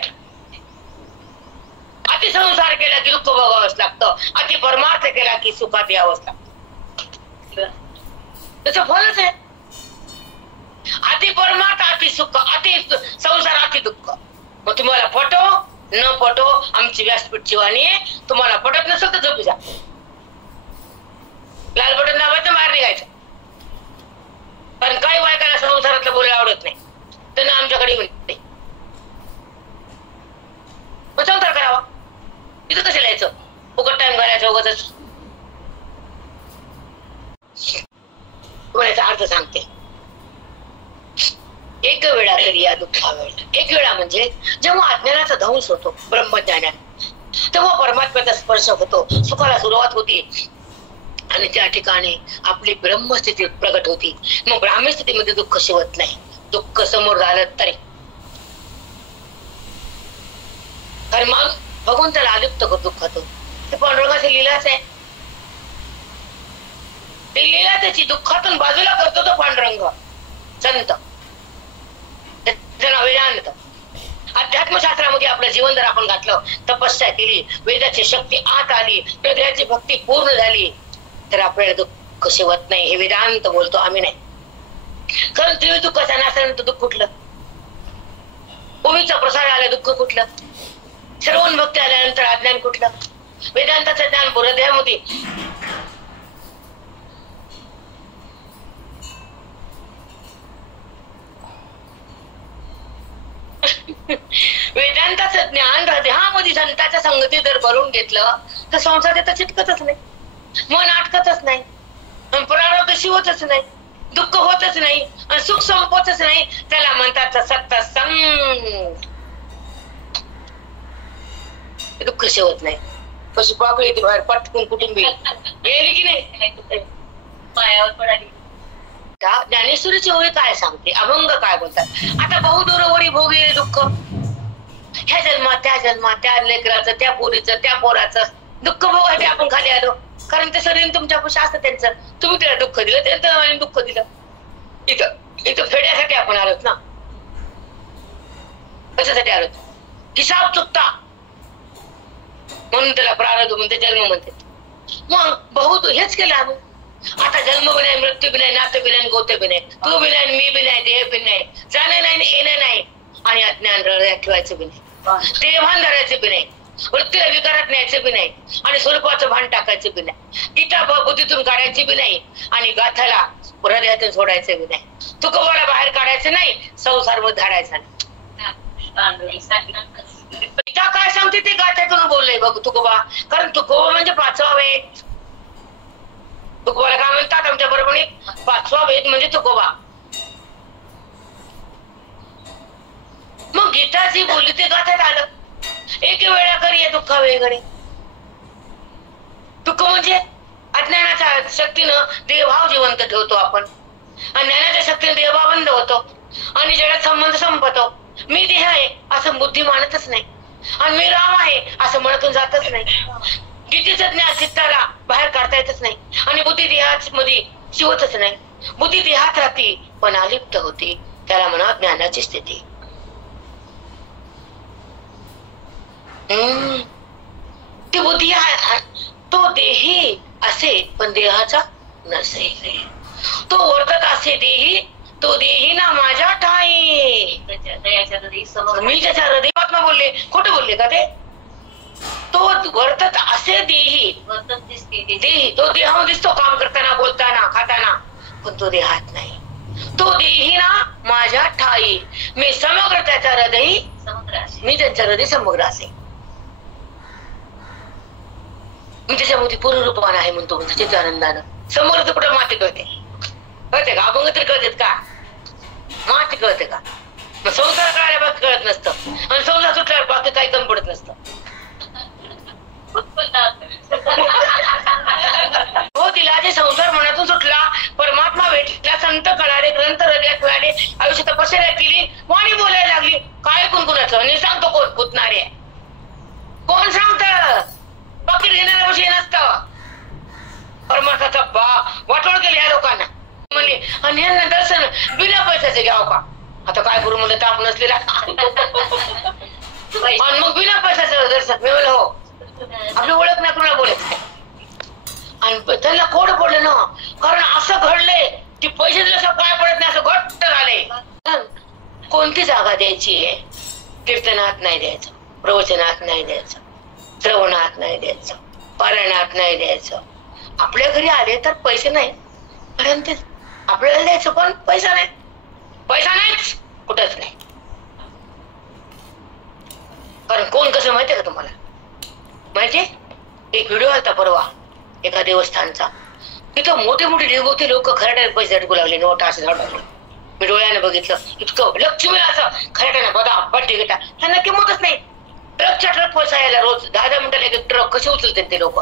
अति संसार केला की दुःख भोगावंच लागतं, अति परमार्थ केला की सुखात यावंच लागतं. त्याचं फलच आहे. अति परमार्थ, अति सुख, अति संसार, अति दुःख. मग तुम्हाला पटो न पटो, आमची व्यासपीठची वाणी आहे. तुम्हाला पटत नसेल तर झोपी जा, लाल बटन दाबायचं, बाहेर निघायचं. कारण काही बायकांना संसारातलं बोलायला आवडत नाही, त्यांना आमच्याकडे म्हणते मग संसार करावा. तिथं कसं लिहायचं, फुकट टाइम घालायचं उगाच. याचा अर्थ सांगते. एक वेळा तरी या दुःखावेळा, एक वेळा म्हणजे जेव्हा अज्ञानाचा ध्वंस होतो ब्रह्मज्ञानात, तेव्हा परमात्म्याचा स्पर्श होतो, सुखाला सुरुवात होती, आणि त्या ठिकाणी आपली ब्रह्मस्थिती प्रगट होती. मग ब्राह्मी स्थितीमध्ये दुःख शिवत नाही, दुःख समोर झालं तरी. कारण मग भगवंताला आलिप्त करतो दुःखातून. ते पांडुरंगाची लीलाच आहे, ते लीला त्याची. दुःखातून बाजूला करतो तो पांडुरंग संत, त्याचं नाव वेदांत. अध्यात्मशास्त्रामध्ये आपलं जीवन जर आपण घातलं, तपस्या केली, वेदाची शक्ती आत आली, हृदयाची भक्ती पूर्ण झाली, तर आपल्याला दुःख शिवत नाही. हे वेदांत बोलतो, आम्ही नाही. कारण तुम्ही दुःखाचा नासानंतर दुःख कुठलं, ओवीचा प्रसार आला दुःख कुठलं, श्रवण भक्ती आल्यानंतर अज्ञान कुठलं, वेदांताचं ज्ञान बोधध्यामध्ये वेदांताचं ज्ञान हृदयामध्ये संतांच्या संगती जर भरून घेतलं तर संसार तर चिटकतच नाही, मन अटकतच नाही, प्रारब्ध शिवतच नाही, दुःख होतच नाही आणि सुख संपतच नाही. त्याला म्हणतात सत्संग. दुःख शिवत नाही. पशु पाकळी ती बाहेर पटकून कुटुंबी गेली की नाही, पायावर पडाली. ज्ञानेश्वरीची ओळी काय सांगते, अभंग काय बोलतात. आता बहुदूरवरी भोगे दुःख, ह्या जन्मात त्या लेकराचं, त्या पोरीचं, त्या पोराचं दुःख भोगायचे आपण खाली आलो. कारण ते शरीर तुमच्या पाशी असतं त्यांचं, तुम्ही त्याला दुःख दिलं, त्यांचं दुःख दिलं. इथं फेड्यासाठी आपण आलोत ना, कशासाठी आलोत, हिसाब चुकता म्हणून त्याला प्रारब्ध म्हणते, जन्म म्हणते. मग बहुत हेच केलं आम्ही. आता जन्म बी नाही, मृत्यू बी नाही, नातं बी नाही, गोते बी नाही, तू बी नाही, मी बी नाही, देह बी नाही, जाणं नाही, येणं नाही आणि अज्ञान ठेवायचं बी नाही, देह भान धरायचं बी नाही, वृत्तीला विकारात न्यायचं बी नाही आणि स्वरूपाचं भान टाकायचं बी नाही, गीता बुद्धीतून काढायची बी नाही आणि गाथाला हृदयातून सोडायचं बी नाही, तुकोबाला बाहेर काढायचं नाही, संसार मध्ये धाडायचा नाही. गीता काय सांगते ते गाथ्यातून बोललंय बघ तुकोबा. कारण तुकोबा म्हणजे 5वा वेद. तुकोबाला काय म्हणतात आमच्या बरोबर, 5वा वेद म्हणजे तुकोबा. मग गीता जी बोलली ते गाथ्यात आलं. एक वेळा करी दुःखा वेगळे. दुःख म्हणजे अज्ञानाच्या शक्तीनं देहभाव जिवंत ठेवतो आपण आणि ज्ञानाच्या शक्तीने देहभाव बंद होतो आणि जगात संबंध संपतो. मी देह आहे असं बुद्धी मानतच नाही आणि मी राम आहे असं मनातून जातच नाही. गीतेचं ज्ञान चित्ताला बाहेर काढता येतच नाही आणि बुद्धी देहात मध्ये शिवतच नाही. बुद्धी देहात राहते पण अलिप्त होती, त्याला म्हणा ज्ञानाची स्थिती. ती बुद्धी तो देही असे पण देहाचा नसे, तो वर्तत असे देही, तो देही ना माझ्या ठाई. मी त्याच्या हृदयात न बोलले, खोटं बोलले का ते. तो वर्तत असे देही, देही तो देहामध्ये दिसतो काम करताना, बोलताना, खाताना, पण तो देहात नाही. तो देही ना माझ्या ठाई, मी समग्र त्याचा हृदय, मी त्यांच्या हृदय समग्र असे. मी त्याच्यामध्ये पूर्ण रूपान आहे म्हणतो त्याच्या आनंदानं. समोर तर कुठं माती कळते, कळते का, अभंग तरी कळतेत का, माती कळते का. मग संसार कळायला बाकी कळत नसतं आणि संसार सुटल्यावर बाकी काही कमी पडत नसतं. हो तिला जे संसार मनातून सुटला, परमात्मा भेटला, संत कळाले, ग्रंथ हृदयात मिळाले, आयुष्य तपश्चर्या केली, वाणी बोलायला लागली. काय कुणकुणाचं आणि सांगतो कोण पुतणारे, कोण सांगत, बाकी घेणाऱ्या विषय नसतं. परमार्थाचा वाटोळ केली ह्या लोकांना. म्हणले आणि यांना दर्शन बिना पैशाचे घ्यावं का. आता काय करू म्हणलं, ताप नसलेला आणि मग बिना पैशाचं दर्शन मिळवलं. हो आपली ओळख नाही कुणाला बोलायचं आणि त्यांना कोड पडले ना, कारण असं घडलंय की पैसे दिल्याशिवाय काय पडत नाही, असं घट्ट झालंय. कोणती जागा द्यायची आहे, कीर्तनात नाही द्यायचं, प्रवचनात नाही द्यायचं, श्रवणात नाही द्यायचं, पारायणात नाही द्यायचं. आपल्या घरी आले तर पैसे नाही, परंतु आपल्याला द्यायचं पण पैसा नाही, पैसा नाहीच कुठंच नाही. कारण कोण कसं माहितीये का तुम्हाला, माहितीये एक व्हिडिओ आलता परवा एका देवस्थानचा, तिथं मोठे मोठे ढिगोते लोक खराट्याने पैसे अडकू लागले, नोटा असं झाडले. मी डोळ्याने बघितलं, इतकं लक्ष्मी असं खराट्याने बदा बड्डे घेता, त्यांना किंमतच नाही. ट्रकच्या ट्रक पैसा यायला रोज 10-10 मिनिटाला एक ट्रक कसे उचलते ते लोक.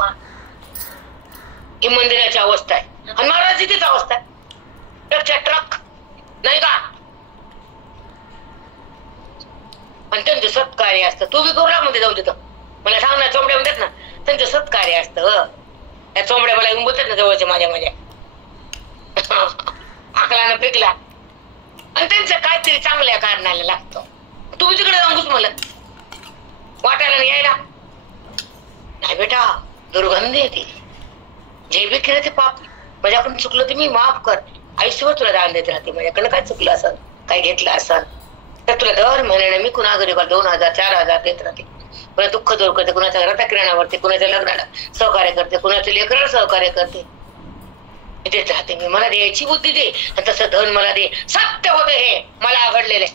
ही मंदिराची अवस्था आहे आणि महाराजांची तीच अवस्था आहे, ट्रकच्या ट्रक नाही का. आणि त्यांचं सत्कार्य असतं. तू बी करू मध्ये जाऊन तिथं मला सांग ना, चोंबड्या म्हणतात ना, त्यांचं सत्कार्य असतं. त्या चोंबड्या मला बोलतात ना जवळच्या माझ्या आकलानं फेकला आणि त्यांचं काहीतरी चांगल्या कारणाला लागतं. तुम्ही तिकडे जाऊन घुस म्हणलं वाटायला यायला नाही बेटा, दुर्गंधी येते. जे बी केलं ते पाप, माझ्याकडून चुकलं ते मी माफ कर. आयुष्यभर तुला दान देत राहते. माझ्याकडनं काय चुकलं असेल, काय घेतलं असेल तर तुला दर महिन्याने मी कुणा गरीबाला 2000 4000 देत राहते. कुणा दुःख दूर करते, कुणाच्या घरात किराणावरती, कुणाच्या लग्नाला सहकार्य करते, कुणाच्या लेकराला सहकार्य करते, देत राहते मी. मला द्यायची बुद्धी दे आणि तसं धन मला दे. सत्य होतं हे, मला घडलेले,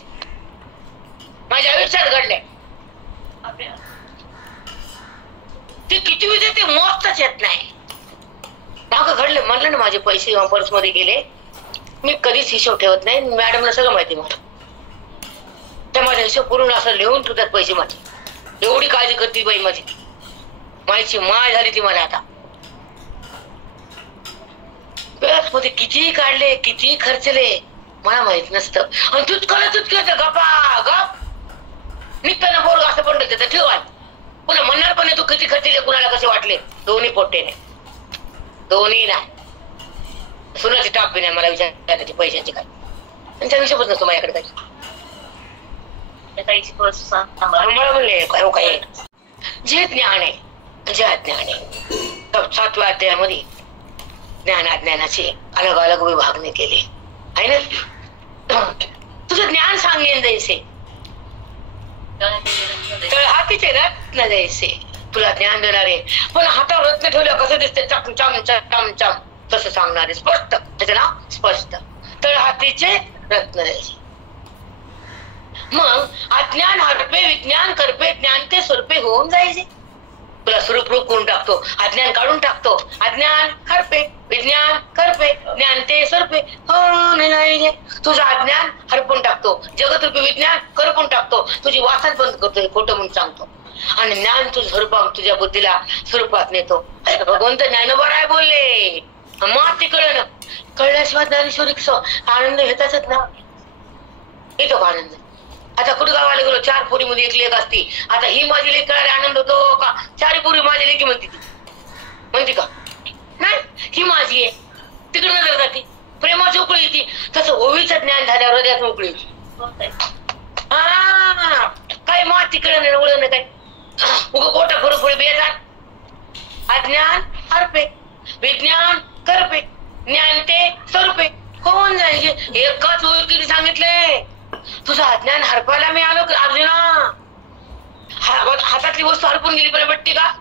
माझ्या आयुष्यात घडले. ते किती विधे ते मोजताच येत नाही. मागं घडले म्हणलं ना, माझे पैसे पर्स मध्ये गेले, मी कधीच हिशोब ठेवत नाही. मॅडमला सगळं माहिती मला. त्या माझा हिशोब करून असं लिहून ठेवतात पैसे माझे. एवढी काळजी करते बाई माझी, मायची माय झाली ती मला. आता मध्ये किती काढले, किती खर्चले मला माहित नसतं. आणि तूच केलं गपा गप निघताना बोर्ग असं पण ठेवा. पुन्हा म्हणणार पण तू किती खर्चले, कुणाला कसे वाटले. दोन्ही पोट्टेने, दोन्ही नाही. सुनाची टाप बी नाही मला विचारण्याची पैशांची काय. त्यांच्या हिशोबच नसतो माझ्याकडे काही. म्हणले काय जे ज्ञान आहे, जे अज्ञान आहे. 7व्या अध्यायामध्ये ज्ञानाचे अलग अलग विभागणी केले आहे ना. तुझं ज्ञान सांगेन जैसे तळहातीचे रत्न जैसे तुला ज्ञान देणारे. पण हातावर रत्न ठेवलं कसं दिसते, चम चम चम चम तसं सांगणारे स्पष्ट. त्याचं नाव स्पष्ट, तळहातीचे रत्न जैसे. मग अज्ञान हरपे विज्ञान करपे, ज्ञान ते स्वरूपे होऊन जायचे. तुला स्वरूप रूप करून टाकतो, अज्ञान काढून टाकतो. अज्ञान हरपे विज्ञान करपे, ज्ञान ते स्वरूपे होऊन जायचे. तुझं अज्ञान हरपून टाकतो, जगतरूपी विज्ञान करपून टाकतो. तुझी वासना बंद करतो, खोटं म्हणून सांगतो. आणि ज्ञान तुझं स्वरूपात तुझ्या बुद्धीला स्वरूपात नेतो. भगवंत ज्ञानोबा राय बोलले, मग ते कळलं. कळल्याशिवाय ज्ञानेश्वरी आनंद घेताच ना, येतो का आनंद. आता कुठं गावाला गेलो, 4 पोरी मध्ये एक लेक असती. आता ही माझी लेक कळायला आनंद होतो का? 4 पोरी माझी लेकी म्हणते का? नाही, ही माझी आहे. तिकडे नजर जाते, प्रेमाची उकळी येते. तसं ओवीचं ज्ञान झाल्यावर हृदयात उकळी येते. हा काय मग तिकडे नाही ओळख नाही काय. उग पोटा फुरफुरी बेजार. अज्ञान हरपे विज्ञान करपे, ज्ञान ते स्वरूपे होऊन जायचे. एकाच ओळखीने सांगितले. तुझं अज्ञान हरपायला मी आलो अर्जुना. हातातली वस्तू हरपून गेली पण भेटते का?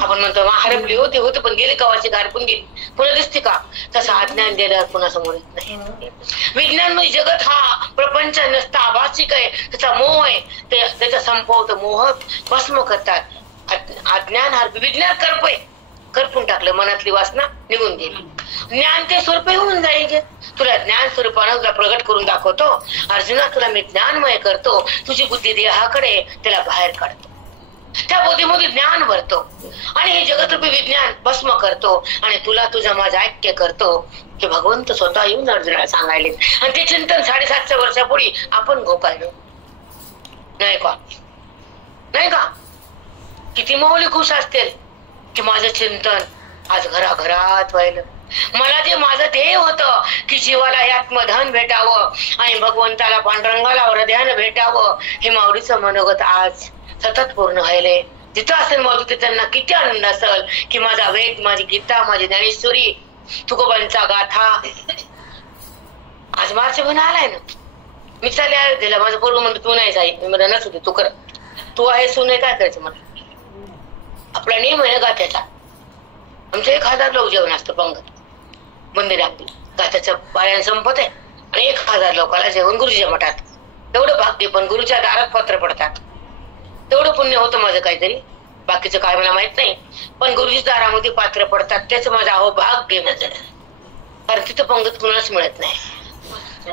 आपण म्हणतो हरपली होते होते पण गेले कवाची हरपून गेली, पुन्हा दिसते का? तसं अज्ञान गेल्यावर पुन्हा समोर येत नाही. विज्ञान म्हणजे जगत हा प्रपंच नसता आभासिक आहे, त्याचा मोह आहे. त्याचा संपवत मोह भस्म करतात. अज्ञान हरपे विज्ञान करपय, करपून टाकलं, मनातली वासना निघून गेली. ज्ञान ते स्वरूपे होऊन जायचे. तुला ज्ञान स्वरूपानं तुला प्रगट करून दाखवतो. अर्जुना तुला मी ज्ञानमय करतो. तुझी बुद्धी देहाकडे त्याला बाहेर काढतो, त्या बुद्धीमध्ये ज्ञान भरतो आणि हे जगतरूपी विज्ञान भस्म करतो आणि तुला तुझा माझा ऐक्य करतो. हे भगवंत स्वतः येऊन अर्जुनाला सांगायले. आणि ते चिंतन 750 वर्षापूर्वी आपण घोकायलो नाही का? नाही का? किती मौली खुश असतील की माझं चिंतन आज घराघरात व्हायलं. मला ते माझं ध्येय होतं की जीवाला हे आत्मधन भेटावं आणि भगवंताला पांडुरंगाला हृदयानं भेटावं. हे माऊलीचं मनोगत आज सतत पूर्ण व्हायले. जिथं असेल माऊली तिथे त्यांना किती आनंद असेल की माझा वेद, माझी गीता, माझी ज्ञानेश्वरी, तुकोबांचा गाथा आज मार्च महिना आलाय ना. मी चालले अयोध्येला. माझं पोरग म्हणतो तू नाही जाई. मी मला नसू दे, तू कर. तू आहे सुने काय करायचं मला. आपला नियम आहे गाथ्याचा. आमचं 1000 लोक जेवण असतं पंगत मंदिरात. गाथ्याचं पारायण संपत आहे आणि 1000 लोकांना जेवण गुरुजीच्या मठात. तेवढं भाग्य. पण गुरुच्या दारात पत्र पडतात, तेवढं पुण्य होतं माझं काहीतरी. बाकीचं काय मला माहित नाही. पण गुरुजीच्या दारामध्ये पात्र पडतात, त्याच माझं अहोभाग्य माझं. कारण तिथं पंगत कुणालाच मिळत नाही.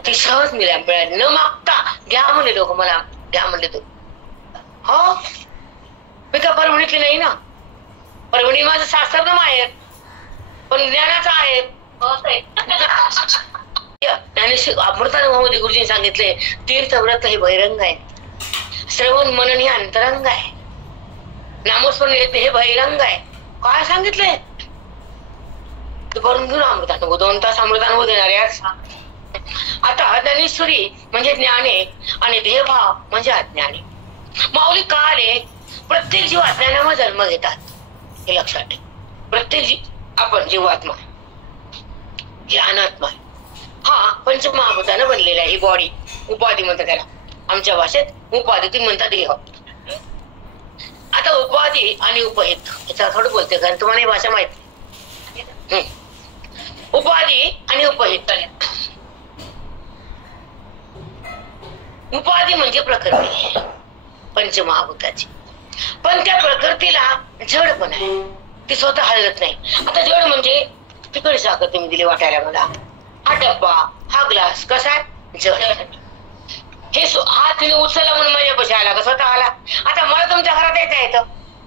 ती सहज मिळाली न मागता. घ्या म्हणले लोक, मला घ्या म्हणले. तू हो मी का परभणीतली नाही ना. परभणी माझं सासर ना माहेर, पण ज्ञानाचं आहे. अमृतानुभवामध्ये गुरुजींनी सांगितले तीर्थव्रत हे बहिरंग आहे, श्रवण मनन हे अंतरंग आहे, नामस्मरण येते हे बहिरंग आहे. काय सांगितलंय ते करून घेऊन अमृतानुभव. 2 तास अमृतानुभव देणार याच. आता ज्ञानेश्वरी म्हणजे ज्ञाने आणि देहभाव म्हणजे अज्ञाने. माऊली का आले? प्रत्येक जीव अज्ञानामध्ये जन्म घेतात हे लक्षात ठेव. प्रत्येक आपण जीवात्मा हे अनात्मा आहे. हा पंचमहाभूतानं बनलेला आहे. ही बॉडी उपाधी म्हणतात त्याला, आमच्या भाषेत उपाधी ती म्हणतात देह. आता उपाधी आणि उपहित याचा थोडं बोलते, कारण तुम्हाला ही भाषा माहिती. उपाधी आणि उपहित. उपाधी म्हणजे प्रकृती पंचमहाभूताची, पण त्या प्रकृतीला जड पण आहे, ती स्वतः हलत नाही. आता जड म्हणजे तिकडे साखर तुम्ही दिली वाटायला मला, हा डब्बा हा ग्लास कसा आहे जड. हे हा तिने उचलला म्हणून माझ्यापाशी आला का स्वतः आला. आता मला तुमच्या घरात येतं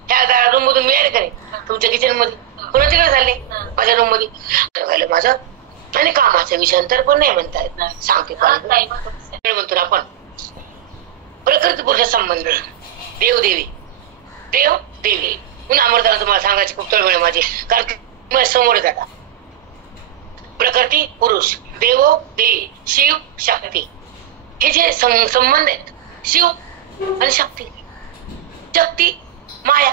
त्या रूम मधून मिळेल का नाही, तुमच्या किचन मध्ये पुन्हा तिकडे चालले माझ्या रूम मध्ये माझं. आणि कामाचं विषयांतर पण नाही म्हणता येत, सांगते म्हणतो आपण. प्रकृती पुरुष संबंध, देव देवी, देव देवी. पुन्हा अमृताला तुम्हाला सांगायची खूप तळमळ माझी, कारण तुम्ही समोर जाता. प्रकृती पुरुष, देवो देवी, शिव शक्ती, हे जे संबंध आहेत, शिव आणि शक्ती. शक्ती माया,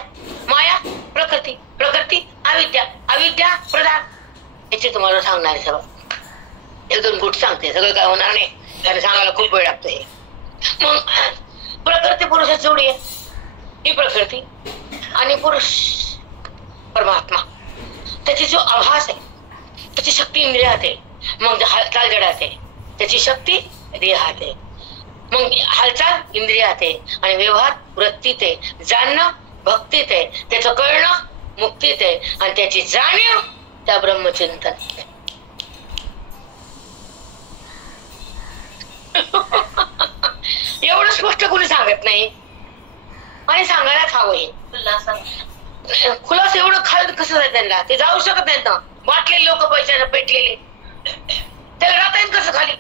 माया प्रकृती, प्रकृती अविद्या, अविद्या प्रधान. याचे तुम्हाला सांगणार आहे सगळं. एक दोन गुट सांगते, सगळं काय होणार नाही, त्याने सांगायला खूप वेळ लागतोय. मग प्रकृती पुरुषाची जोडी आहे, ही प्रकृती आणि पुरुष परमात्मा. त्याची जो आभास आहे, त्याची शक्ती इंद्रियात आहे, मग हालचाल जडात आहे, त्याची शक्ती देहात आहे, मग हालचाल इंद्रियात आहे, आणि व्यवहार वृत्तीत आहे, जाणणं भक्तीत आहे, त्याचं कळणं मुक्तीत आहे, आणि त्याची जाणीव त्या ब्रह्मचिंतन. एवढं स्पष्ट कोणी सांगत नाही, आणि सांगायलाच हवं. हे खुलास एवढं खाल कसं जाय त्यांना, ते जाऊ शकत नाहीत ना. वाटलेले लोक पैशाने पेटलेले, त्याला राहता येईल कसं खाली.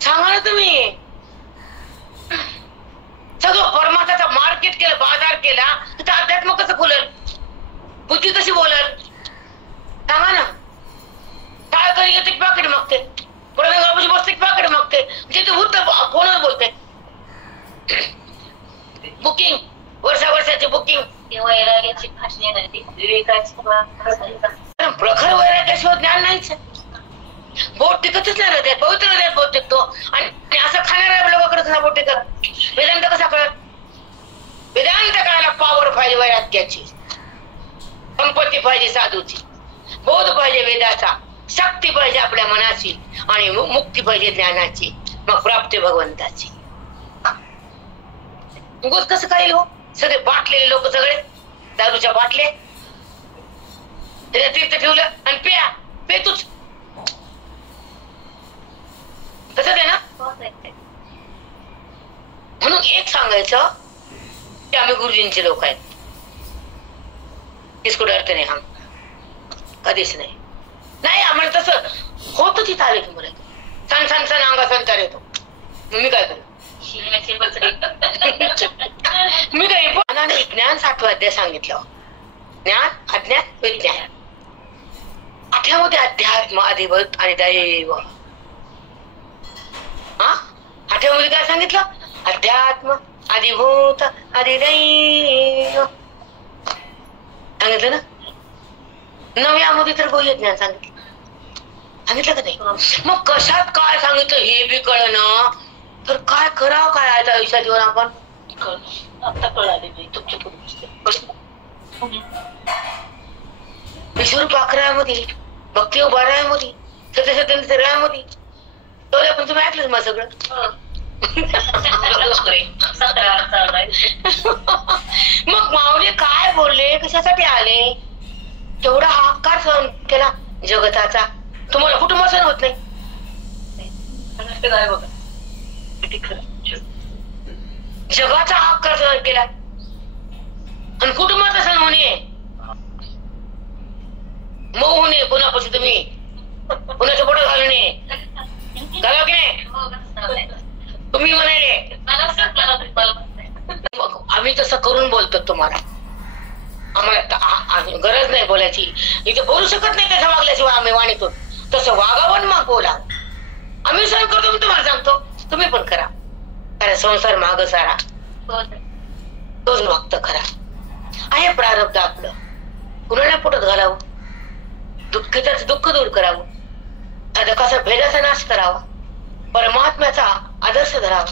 सांगा ना तुम्ही. सगळं परमात्माचा मार्केट केलं, बाजार केला, तिथं अध्यात्म कसं खुलल, बुद्धी कशी बोलल, सांगा ना. काय करी येते पाकिट मागते, प्रधान बसते पाकिट मागते, जिथे होत फोनवर बोलते. बुकिंग वर्षाची बुकिंग. प्रखर वैराग्याशिवाय ज्ञान नाहीच. बोट टिकतच नाही हृदयात, पवित्र हृदयात बोट टिकतो. आणि असं खाणाऱ्या लोकांकडेच ना बोट टिकत. वेदांत कसा कळत? वेदांत कळायला पावर पाहिजे वैराग्याची, संपत्ती पाहिजे साधूची, बोध पाहिजे वेदाचा, शक्ती पाहिजे आपल्या मनाची, आणि मुक्ती पाहिजे ज्ञानाची, मग प्राप्ती भगवंताची. उगत कसं काय हो? सगळे बाटलेले लोक, सगळे दारूच्या बाटले त्याच्या तीर्थ ठेवलं आणि प्या पेतूच, तसंच आहे ना. म्हणून एक सांगायचं की आम्ही गुरुजींचे लोक आहेत, इसको डरते नाही हम, कधीच नाही. नाही आम्हाला तसं होतं ती तारीख मला सण सण सण अंगा संचार येतो. मी काय करू? मी काय ज्ञान 7वा अध्याय सांगितलं. ज्ञान अज्ञान विज्ञान. 8व्यामध्ये अध्यात्म अधिभूत आणि दैव. हा 8व्यामध्ये काय सांगितलं? अध्यात्म अधिभूत अधिदैव सांगितलं ना. 9व्यामध्ये तर गोह्य ज्ञान सांगितलं, सांगितलं का नाही? मग कशात काय सांगितलं हे बी कळणं, तर काय करावं काय आहे आयुष्यात येऊन आपण. आता कळाले तुमच्या विश्वरूप 11व्यामध्ये, भक्ती 12व्यामध्ये, सत्यसत्य 13व्यामध्ये, तर पण तुम्ही ऐकलं मग सगळं. मग माऊली काय बोलले, कशासाठी आले, तेवढा हाकार सहन केला जगताचा. तुम्हाला कुटुंब सहन होत नाही. जगाचा हाकार सहन केला आणि कुटुंबाचा सण होणे, मऊ होणे, पुन्हा तुम्ही पुण्याचं पोट घालणे, घाला की नाही? तुम्ही म्हणाले आम्ही तसं करून बोलतो तुम्हाला, आम्हाला गरज नाही बोलायची, इथे बोलू शकत नाही तसं वागल्याशिवाय आम्ही वाणीतून. तसं वागावं मग बोला. आम्ही सहन करतो, तुम्हाला सांगतो तुम्ही पण करा. कारण संसार माग सारा तोच भक्त खरा आहे. प्रारब्ध आपलं कुणाला पोटात घालावं. दुःखिताचं दुःख दूर करावं, साधकाचा भेदाचा नाश करावा, परमात्म्याचा आदर्श धरावा,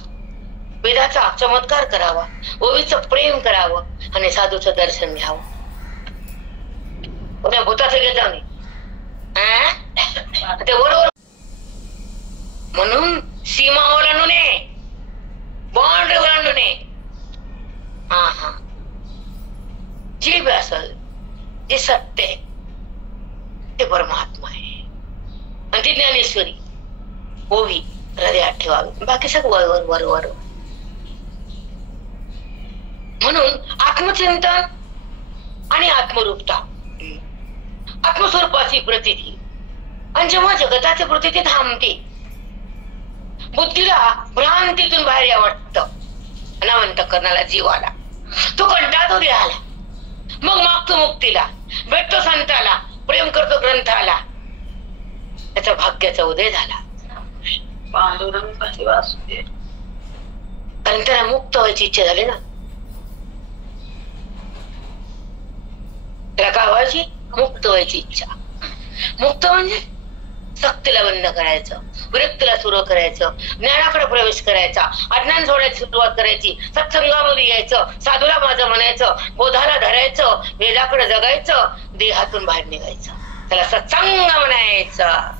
वेदाचा चमत्कार करावा, ओवीचं प्रेम करावं आणि साधूचं दर्शन घ्यावं. कोण्या भूताचं घेत जाऊ नये ते बरोबर. म्हणून सीमा ओलांडू नये, बाउंड्री ओलांडू नये. हा जे बी असल, जे सत्य आहे ते परमात्मा आहे आणि ती ज्ञानेश्वरी ओवी हृदयात ठेवावी, बाकी सगळं वर वर वर. म्हणून आत्मचिंतन आणि आत्मरूपता, आत्मस्वरूपाची प्रतीती. आणि जेव्हा जगताची प्रतीती थांबते, बुद्धीला भ्रांतीतून बाहेर या वाटतं, अनावंत करणारा जीवाला तो कंटाळतो देहाला, मग मागतो मुक्तीला, भेटतो संताला, प्रेम करतो ग्रंथाला, त्याच्या भाग्याचा उदय झाला. कारण त्याला मुक्त व्हायची इच्छा झाली ना. त्याला काय व्हायची? मुक्त व्हायची इच्छा. मुक्त म्हणजे सक्तीला बंद करायचं, विरक्तीला सुरू करायचं, ज्ञानाकडे प्रवेश करायचा, अज्ञान सोडायची सुरुवात करायची, सत्संगामध्ये यायचं, साधूला माझं म्हणायचं, बोधाला धरायचं, वेदाकडे जगायचं, देहातून बाहेर निघायचं. त्याला सत्संग म्हणायचं.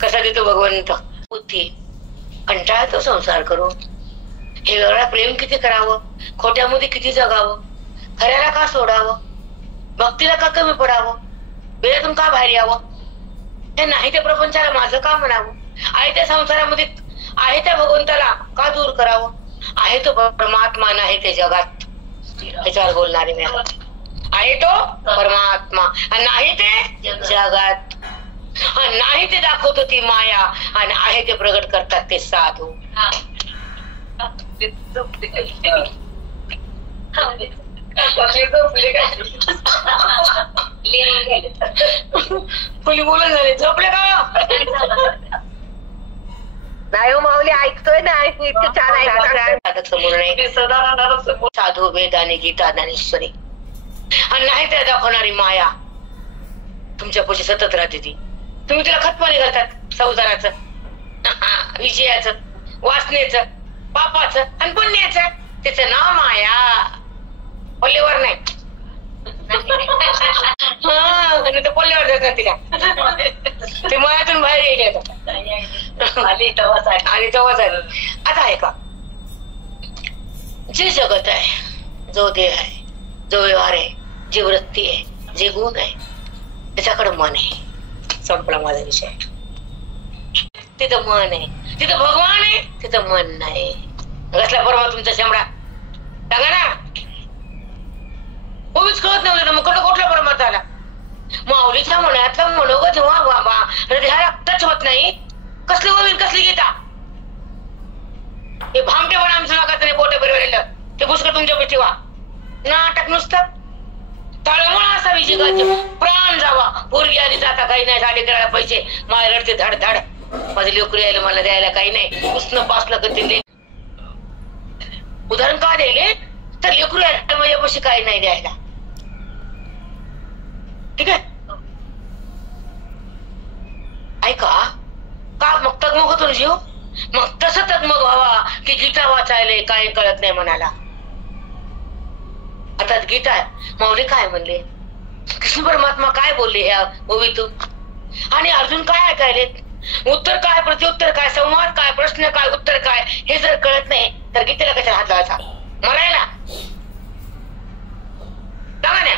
कसा देतो भगवंत बुद्धी. कंटाळतो संसार करून. हे वेगळा प्रेम किती करावं, खोट्यामध्ये किती जगावं, खऱ्याला का सोडावं, भक्तीला का कमी पडावं, वेळातून का बाहेर यावं, हे नाही त्या प्रपंचाला माझं का म्हणावं, आहे त्या संसारामध्ये आहे त्या भगवंताला का दूर करावं. आहे तो परमात्मा, नाही ते जगात. त्याच्यावर बोलणारे मी आहे तो परमात्मा आणि नाही ते जगात. नाही ते दाखवतो ती माया आणि आहे ते प्रगट करतात ते साधू. कोणी बोलत झाले झोपले का नाही हो माऊली, ऐकतोय ना, इतकं छान ऐकतो. समोर साधू वेद आणि गीता ज्ञानेश्वरी आणि नाही त्या दाखवणारी माया तुमच्या पोशी सतत राहते. ती तुम्ही तिला खतपाणी घालतात संसाराचं, विजयाचं, वासनेचं, पापाचं आणि पुण्याचं. त्याचं नाव माया, पल्लेवर नाही. आणि ते पल्लेवर जातात तिला, ते मायातून बाहेर येईल आणि तेव्हाच आहे. आता आहे का जे जगत आहे, जो देह आहे, जो व्यवहार आहे, जी वृत्ती आहे, जे गुण आहे, त्याच्याकडे मन आहे. संपला माझा विषय. तिथं मन आहे, तिथं भगवान आहे, तिथं मन नाही. कसला परवा तुमचा शेंबडा सांगा ना. उभीच कळत नव्हतं मग कुठला परमार्थ आला. माऊलीच्या मनातला मनोगत जेव्हा हृदयाला टच होत नाही, कसली ओवी कसली गीता. हे भामटे पण आमचं नका नाही, बोट बरोबर ते पुष्कळ तुमच्या ठेवा. नाटक नुसतं तळमळ असावी जगाचे, प्राण जावा. पोरगी आली जाता काही नाही, साडी करायला पैसे, माय रडते धड धड, माझे लेकरू यायला मला द्यायला काही नाही, उष्ण पासलं करते. उदाहरण का द्यायले तर लेकरू यायला माझ्यापाशी काही नाही द्यायला. ठीक आहे, ऐका का मग तगमग होतो जीव. मग तसं तगमग व्हावा की गीता वाचायला काही कळत नाही मनाला. आता गीता माऊली काय म्हणले, कृष्ण परमात्मा काय बोलले ह्या ओवीतून, आणि अर्जुन काय ऐकायले, उत्तर काय, प्रत्युत्तर काय, संवाद काय, प्रश्न काय, उत्तर काय, हे जर कळत नाही तर गीतेला कशाला हात लावायचा. मरायला सांगा ना.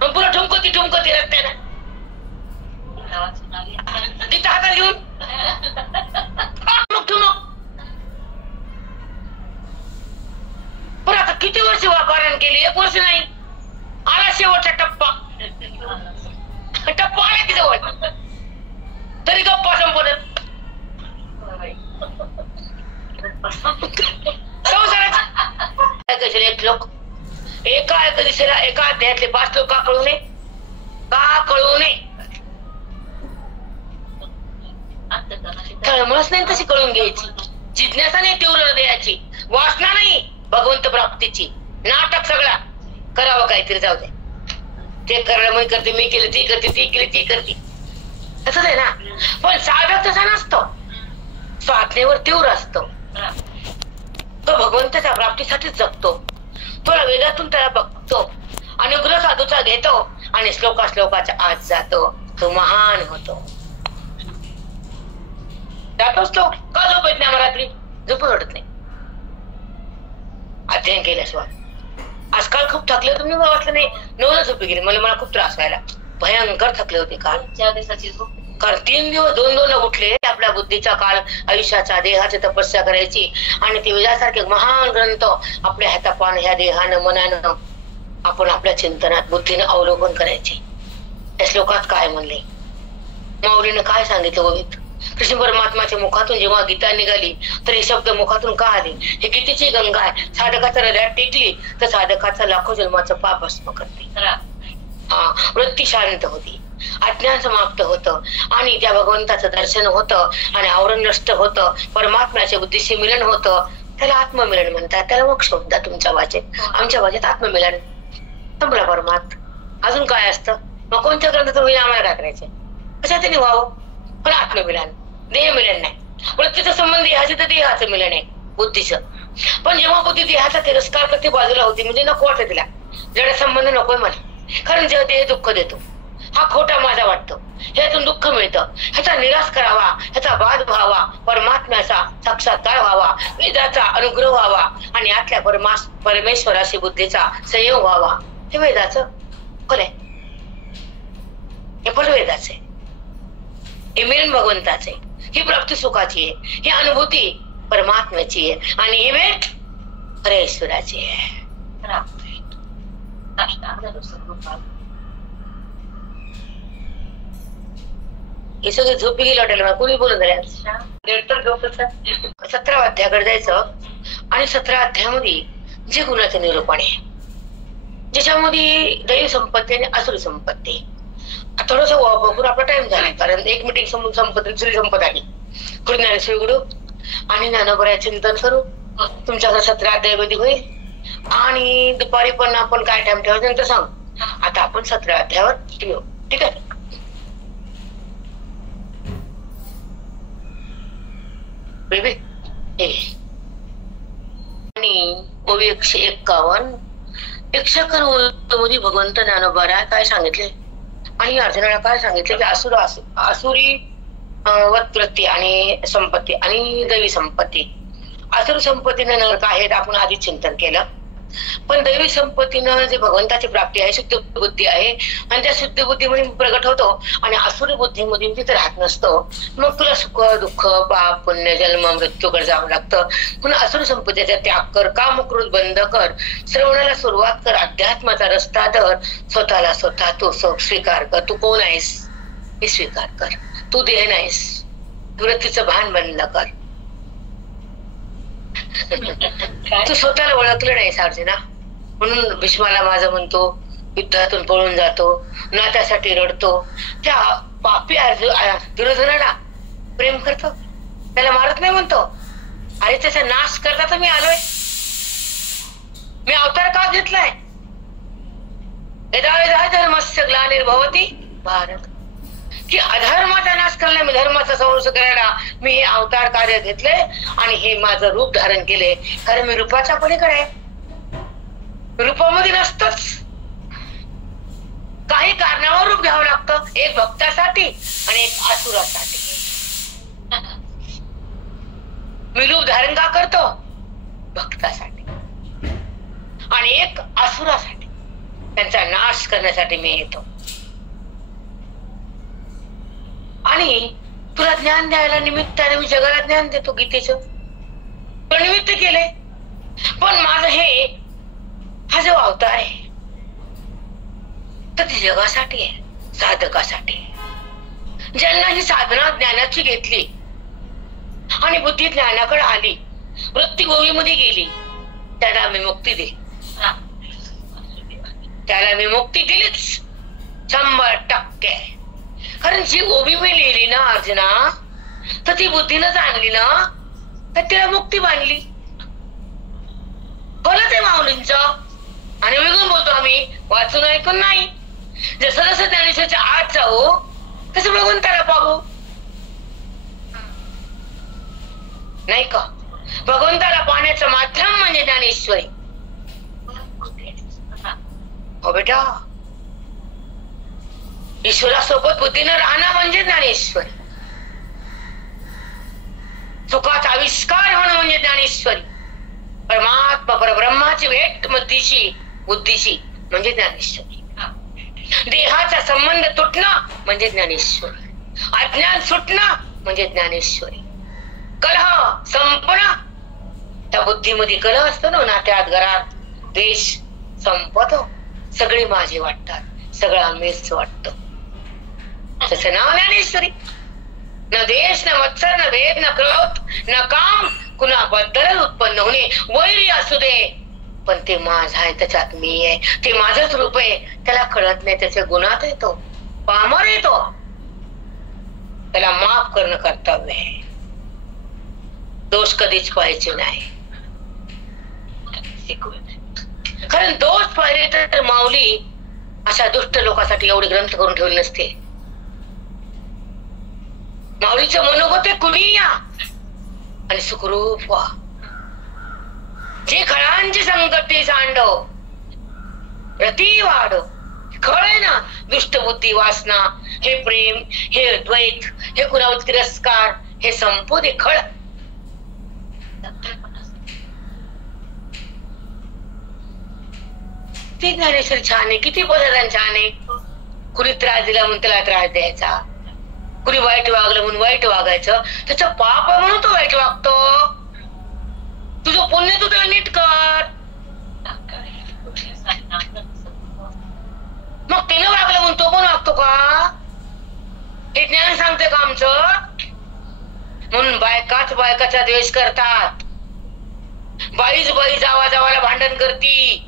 मग पुन्हा ठुमकती रस्त्यानं गीता हातात घेऊन ठुमक. पण आता किती वर्ष वापरण केली, 1 वर्ष नाही. आला शेवटचा टप्पा आला की जवळ, तरी गप्पा संपवत. संसाराचे एक लोक एका दिशेला एका अध्यायातले 5 लोक का कळू नये, का कळू नये. तळमळच नाही तशी कळून घ्यायची, जिज्ञासा नाही तीव्र हृदयाची, वासना नाही भगवंत प्राप्तीची. नाटक सगळा करावं काहीतरी, जाऊ दे ते करायला मी करते, मी केलं ती करते, ती केली ती करते, असंच आहे ना. पण साधक तसा नसतो, साधनेवर तीव्र असतो. तो भगवंताच्या प्राप्तीसाठीच जगतो. तो वेदातून त्याला बघतो, अनुग्रह साधूचा घेतो आणि श्लोकाच्या आत जातो. तो महान होतो. जातोच तो. का झोप येत नाही आम्हाला रात्री? झोपून उठत नाही अध्ययन केल्याशिवाय. आजकाल खूप थकले होते, मी वाटलं नाही 9ला झोपी गेली. मला खूप त्रास व्हायला, भयंकर थकले होते काल. 4 दिवसाची झोप. कारण 3 दिवस 2-2 उठले. आपल्या बुद्धीचा काळ, आयुष्याचा, देहाची तपस्या करायची आणि ते वेदासारखे महान ग्रंथ आपल्या हातापान ह्या देहानं मनानं आपण आपल्या चिंतनात बुद्धीनं अवलोकन करायचे. त्या श्लोकात काय म्हणले, माऊलीनं काय सांगितलं गोविंद? कृष्ण परमात्माच्या मुखातून जेव्हा गीता निघाली तर हे शब्द मुखातून का आले? हे गीतेची गंगा आहे. साधकाच्या हृदयात टेकली तर साधकाचा लाखो जन्माचं पाप भस्म करते. वृत्ती शांत होती, अज्ञान समाप्त होतं आणि त्या भगवंताचं दर्शन होतं आणि आवरण नष्ट होतं. परमात्म्याच्या बुद्धीशी मिलन होतं. त्याला आत्ममिलन म्हणतात. त्याला मोक्ष म्हणतात तुमच्या भाषेत. आमच्या भाषेत आत्ममिलन. संपला परमात्मा. अजून काय असतं? मग कोणत्या ग्रंथाचं होईल आम्हाला काय करायचं? कशात त्यांनी व्हावं? पण आत्ममिलन, देह मिलन नाही. वृत्तीचा संबंध देहाचे तर देहाचं मिलन आहे, बुद्धीचं. पण जेव्हा बुद्धी देहाचा तिरस्कार करते, बाजूला होती, म्हणजे नको वाटतं तिला, जड संबंध नकोय मला. कारण जेव्हा देह दुःख देतो, हा खोटा माझा वाटतो, ह्यातून दुःख मिळतं, ह्याचा निराश करावा, ह्याचा बाध व्हावा, परमात्म्याचा साक्षात्कार व्हावा, वेदाचा अनुग्रह व्हावा आणि आतल्या परमेश्वराशी बुद्धीचा संयोग व्हावा. हे वेदाचं फल आहे. हे फल वेदाचे, हे मिलन भगवंताचे, ही प्राप्ती सुखाची आहे, ही अनुभूती परमात्म्याची आहे आणि ही भेट परमेश्वराची आहे. हे सगळे झोपी गेले हॉटेल. कोणी बोलून झाले? 17व्या अध्यायाकडे जायचं आणि 17व्या अध्यायामध्ये जे गुणाचं निरूपण आहे, ज्याच्यामध्ये दैवी संपत्ती आणि असुरी संपत्ती. थोडस बघून आपला टाइम झाला, कारण एक मिटिंग संपत्ती दुसरी संपत आली. ज्ञानेश्वर गुरु आणि ज्ञानोबराय चिंतन करू. तुमच्याकडे 17 अध्यायामध्ये होईल आणि दुपारी पण आपण काय टाइम ठेवायचं नंतर सांग. आता आपण 17 अध्यायावर येऊ, ठीक आहे? बेबी आणि ओवी 151 151 भगवंत ज्ञानोबराय काय सांगितले आणि अर्जुनाला काय सांगितले की आसुरी वृत्ती आणि संपत्ती आणि दैवी संपत्ती. आसुरी संपत्तीनं नरक आहेत, आपण आधी चिंतन केलं. पण दैवी संपत्तीनं जे भगवंताची प्राप्ती आहे, शुद्ध बुद्धी आहे आणि त्या शुद्ध बुद्धीमध्ये प्रगट होतो आणि आसुरी बुद्धीमध्ये तिथे राहत नसतो. मग तुला सुख दुःख पाप पुण्य जन्म मृत्यूकडे जावं लागतं. पुन्हा आसुरी संपत्तीचा त्याग कर, कामक्रोध बंद कर, श्रवणाला सुरुवात कर, अध्यात्माचा रस्ता धर, स्वतःला स्वतः तू स्वीकार कर. तू कोण आहेस हे स्वीकार कर. तू देह नाहीस. वृत्तीचं भान बंद कर. तू स्वतःला ओळखलं नाही अर्जुना, म्हणून भीष्माला माझं म्हणतो, युद्धातून पळून जातो, नात्यासाठी रडतो. त्या पापी दुर्योधनाला प्रेम करतो, त्याला मारत नाही म्हणतो. अरे त्याचा नाश करता तर मी आलोय, मी अवतार का घेतलाय? धर्मस्य ग्लानिर्भवति भारत, की अधर्माचा नाश करायला, मी धर्माचा संरक्ष करायला मी हे अवतार कार्य घेतले आणि हे माझं रूप धारण केले. कारण मी रूपाच्या पलीकडे आहे, रूपामध्ये नसतोच. काही कारणावर रूप घ्यावं लागतं, एक भक्तासाठी आणि एक आसुरासाठी. मी रूप धारण का करतो? भक्तासाठी आणि एक आसुरासाठी, त्यांचा नाश करण्यासाठी मी येतो. आणि तुला ज्ञान द्यायला निमित्ताने मी जगाला ज्ञान देतो गीतेचं, निमित्त केले. पण माझं हा जो अवतार आहे तर ते जगासाठी आहे, साधकासाठी. ज्यांना ही साधना ज्ञानाची घेतली आणि बुद्धी ज्ञानाकडे आली, वृत्ती गोवीमध्ये गेली, त्याला मी मुक्ती दे. त्याला मी मुक्ती दिलीच 100%. कारण जी ओबी मी लिहिली ना अर्जुना, तर ती बुद्धीनं जाणली ना, तर तिला मुक्ती बांधली. फलच आहे माऊलींचं. आणि वेगळून बोलतो आम्ही, वाचून ऐकून नाही. जसं जसं ज्ञानेश्वरीच्या आत जाऊ तसं भगवंताला पाहू, नाही का? भगवंताला पाहण्याचं माध्यम म्हणजे ज्ञानेश्वरी. हो बेटा, ईश्वरासोबत बुद्धीनं राहणं म्हणजे ज्ञानेश्वरी. सुखाचा आविष्कार होणं म्हणजे ज्ञानेश्वरी. परमात्मा परब्रह्माची भेट बुद्धीशी म्हणजे ज्ञानेश्वरी. देहाचा संबंध तुटणं म्हणजे ज्ञानेश्वरी. अज्ञान सुटणं म्हणजे ज्ञानेश्वरी. कलह संपणं, त्या बुद्धीमध्ये कलह असतो ना, नात्यात घरात द्वेष संपतो, सगळे माझे वाटतात, सगळं मीच वाटतं. त्याचं नाव ज्ञानेश्वरी. न द्वेष, न मत्सर, न भेद, न क्रोध, न काम, कुणाबद्दल उत्पन्न होणे. वैरी असू दे, पण ते माझं आहे, त्याच्यात मी आहे, ते माझंच रूप आहे. त्याला कळत नाही, त्याच्या गुणात येतो, पामर येतो. त्याला माफ करणं कर्तव्य आहे. दोष कधीच पाहायचे नाही. कारण दोष पाहिले तर माऊली अशा दुष्ट लोकांसाठी एवढे ग्रंथ करून ठेवले नसते. माऊलीचं मनोगत आहे, कुणी या आणि सुखरूप व्हा. जे खळांची संकटे सांडव रती वाढ. खळ आहे ना, दुष्ट बुद्धी, वासना, हे प्रेम, हे द्वैत, हे कुणावर तिरस्कार, हे संपू दे. खळ ती ज्ञानेश्वरी छान आहे. किती पदार्थ छान आहे. कुणी त्रास दिला म्हणून त्याला त्रास द्यायचा, कुणी वाईट वागलं म्हणून वाईट वागायचं. त्याचं पाप आहे म्हणून तो वाईट वागतो. तुझं पुण्य तू त्याला नीट कर. मग तिनं वागलं म्हणून तो पण वागतो का? हे ज्ञान सांगते का आमचं? म्हणून बायकाच बायकाचा द्वेष करतात. बाईच बाई जावाला भांडण करती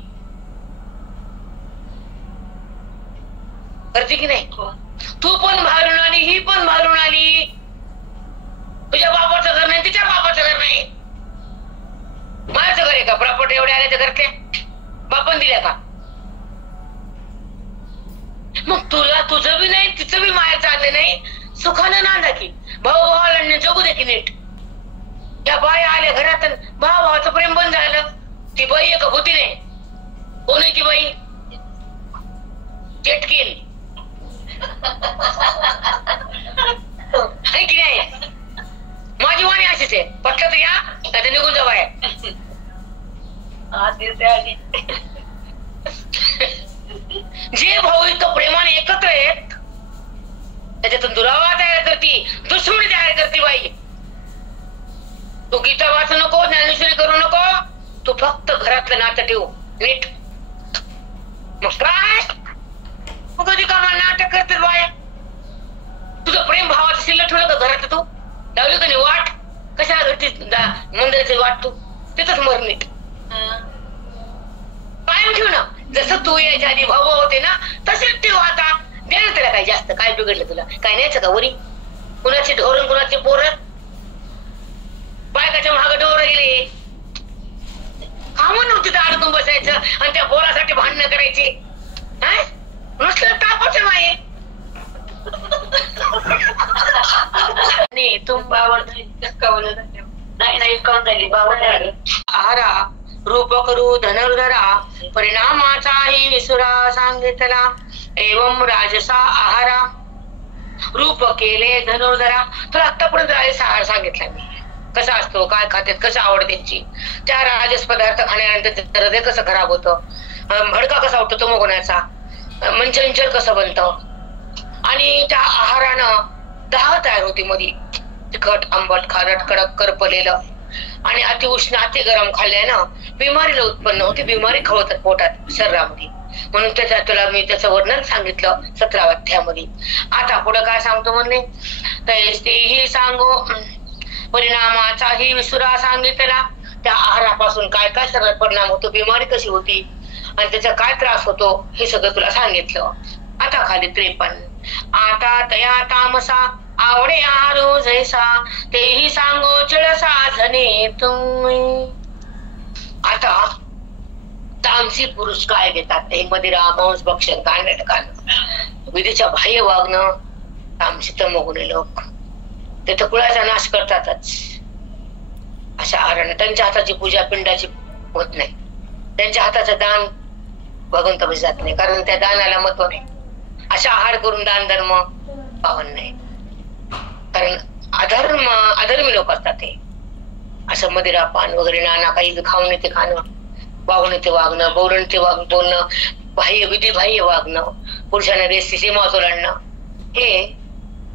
की नाही? तू पण बाहेरून आली, ही पण बाहेरून आली. तुझ्या बापाचं घर नाही, तिच्या बापाचं घर नाही. माझं घर आहे का? प्रॉपर्टी एवढे आले तर करते बापन दिल्या का? मग तुला तुझं बी नाही, तिचं बी माया चालले नाही. सुखानं नांदा की, भाऊ भावाला जगू दे की नीट. त्या बाई आल्या घरात, भाऊ भावाचं प्रेम बंद झालं. ती बाई आहे का होती नाही? कोण आहे ती बाई? चेटकीन की नाही? माझी वाणी अशीच आहे. पटलं तर या, आता निघून जा बाहेर. जे भाऊ इथं प्रेमाने एकत्र आहेत, त्याच्यातून दुरावा तयार करती, दुश्मनी तयार करती बाई. तू गीता वाचू नको, ज्ञानेश्वरी करू नको. तू फक्त घरातलं नातं ठेवू नीट. मग काय कधी कामा नाटक करते बाया? तुझं प्रेम भावाचं शिल्लक ठेवलं का घरात? तू लावली का नाही वाट? कशाला घरची मंदिराची वाट? तू तिथंच मर नीट. कायम ठेव ना. जसं तू यायच्या आधी भाऊ होते ना, तसेच ठेव आता. दे ना त्याला. काय जास्त काय बिघडलं तुला? काय न्यायचं का वरी? कुणाची ढोरण, कुणाची पोरं, बायकाच्या महाग डोर गेले. काम नव्हती तर अडकून बसायचं आणि त्या पोरासाठी भांडणं करायची. नुसतं तापच माये. आहारा रूप करू धनुर्धरा, परिणामाचाही विसुरा सांगितला. एवं राजसा आहारा. रूप केले धनुर्धरा. तुला आतापर्यंत राजस आहार सांगितला मी. कसा असतो, काय खात्यात, कसं आवड त्यांची. त्या राजस पदार्थ खाण्यानंतर हृदय कसं खराब होतं, भडका कसा उठतो तो मोगण्याचा, मंचंचल कसं बनतं. आणि त्या आहारानं दाह तयार होती मधी. तिखट, आंबट, खारट, कडक, करपलेलं. आणि अति उष्ण, अति गरम खाल्ल्यानं बिमारीला उत्पन्न होते. बिमारी खवतात पोटात, शरीरामध्ये. म्हणून त्याच्यात तुला मी त्याचं वर्णन सांगितलं 17व्या अध्यायामध्ये. आता पुढे काय सांगतो म्हणले, तेही सांगो परिणामाचाही विसुरा सांगितला. त्या आहारापासून काय काय सगळं परिणाम होतो, बिमारी कशी होती आणि त्याचा काय त्रास होतो, हे सगळं तुला सांगितलं. आता खाली 53. आता तया तामसा आवडे आहारो जैसा, तेही सांगो चिळसा झने तुम्ही. आता तामसी पुरुष काय घेतात, हे मदिरा, मांस भक्षण, घाणेरडं खाणं, विधीच्या बाह्य वागणं, तामसी तमोगुणी लोक ते तर कुळाचा नाश करतातच. अशा आहाराने त्यांच्या हाताची पूजा पिंडाची होत नाही, त्यांच्या हाताचं दान भगवंत जात नाही, कारण त्या दानाला महत्व नाही. अशा आहार करून दान धर्म पावन नाही, कारण अधर्मी लोक असतात ते. असं मदिरा पान वगैरे नाना काही खाऊन ते खाणं, वागून ते वागणं, बोलून ते बोलणं, बाह्य विधी बाह्य वागणं, पुरुषाने रेस सीमा ओलांडणं, हे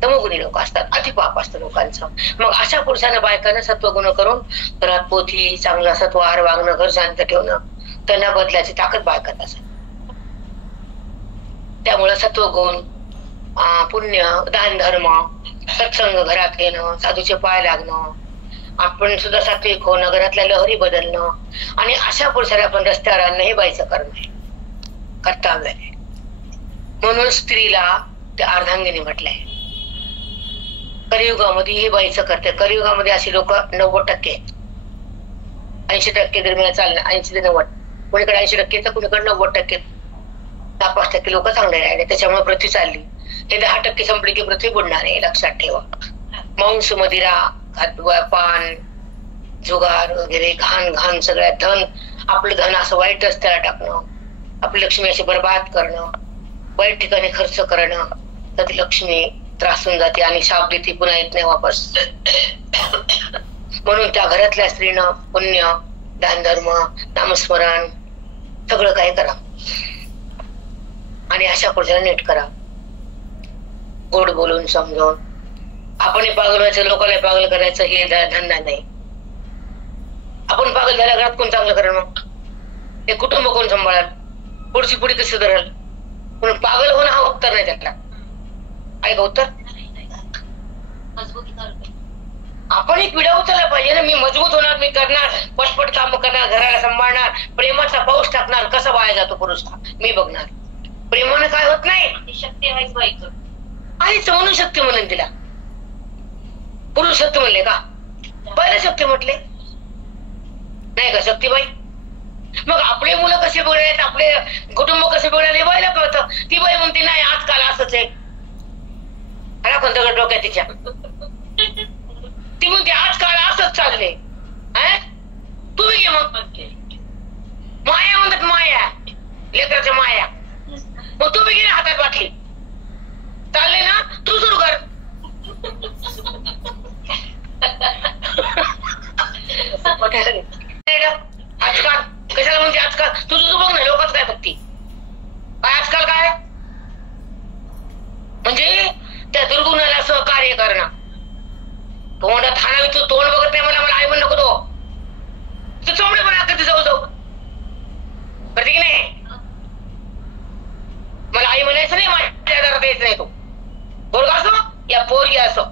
तमोगुणी लोक असतात. अतिपाप असतं लोकांचं. मग अशा पुरुषांना बायकांना सत्वगुण करून घरात पोथी चांगला सत्व आहार वागणं, घर शांत ठेवणं, त्यांना बदलायची ताकद बायकात असेल. त्यामुळे सत्वगुण, पुण्य, दान धर्म, सत्संग घरात येणं, साधूचे पाय लागणं, आपण सुद्धा सात्विक होणं, घरातल्या लहरी बदलणं आणि अशा पुरुषाला आपण रस्त्यावर आणणं हे बाईचं कर्म आहे, कर्तव्य आहे. म्हणून स्त्रीला त्या अर्धांगिनी म्हटलंय. कलियुगामध्ये हे बाईचं करते. कलियुगामध्ये अशी लोक 90% आहेत. 80% दरम्यान चालणं, 80 ते 90, कुणीकडे 80% तर कुणीकडे 90%, 10-5% लोक चांगले राहिले. त्याच्यामुळे पृथ्वी चालली. हे 10% संपली की पृथ्वी बुडणार आहे, लक्षात ठेवा. मांस, मदिरा, पान, जुगार वगैरे घाण सगळ्यात धन, आपलं धन असं वाईट रस्त्याला टाकणं, आपली लक्ष्मी अशी बरबाद करणं, वाईट ठिकाणी खर्च करणं, तर ती लक्ष्मी त्रासून जाते आणि शाप देते, पुन्हा येत नाही वापस. म्हणून त्या घरातल्या स्त्रीनं पुण्य, दान धर्म, नामस्मरण सगळं काही करा आणि अशा पुरुषाला नीट करा, गोड बोलून समजावून. आपण पागल व्हायचं, लोकांना पागल करायचं हे धंदा नाही. आपण पागल झाल्या घरात कोण चांगलं करेल, मग हे कुटुंब कोण सांभाळाल, पुढची पुढी कशी धरेल. पण पागल होणं हा उत्तर नाही त्यातला. आहे का उत्तर? आपण एक पिढा उचलला पाहिजे ना. मी मजबूत होणार, मी करणार, पटपट काम करणार, घराला सांभाळणार, प्रेमाचा पाऊस टाकणार. कसा वाया जातो पुरुष मी बघणार. प्रेमानं काय होत नाही, शक्ती व्हायचं आईच म्हणून शक्ती म्हणून तिला पुरुष शक्ती म्हणले का? पहिले शक्ती म्हटले नाही का शक्तीबाई? मग आपले मुलं कसे बघणार, आपले कुटुंब कसे बघणार हे बाईला कळतं. ती बाई म्हणते नाही आजकाल असंच आहे. कोणत्या डोक्यात तिच्या ती म्हणते आजकाल असंच चाललंय. तुम्ही घे मग माया म्हणतात, माया लेकराच्या माया. मग तुम्ही घे हातात बाटली, चालले ना तू सुरू कर. आजकाल कशाला म्हणते आजकाल? तुझं बघ ना लोकच काय बघती काय आजकाल काय म्हणजे त्या दुर्गुणाला सहकार्य करणं. तोंडात हाणावीचं तोंड बघत नाही मला आई म्हण नको तो चोंबडे पण कधी जाऊ करते की नाही. मला आई म्हणायचं नाही, माझ्या घरात यायचं नाही. तो पोरगा असो या पोरगी असो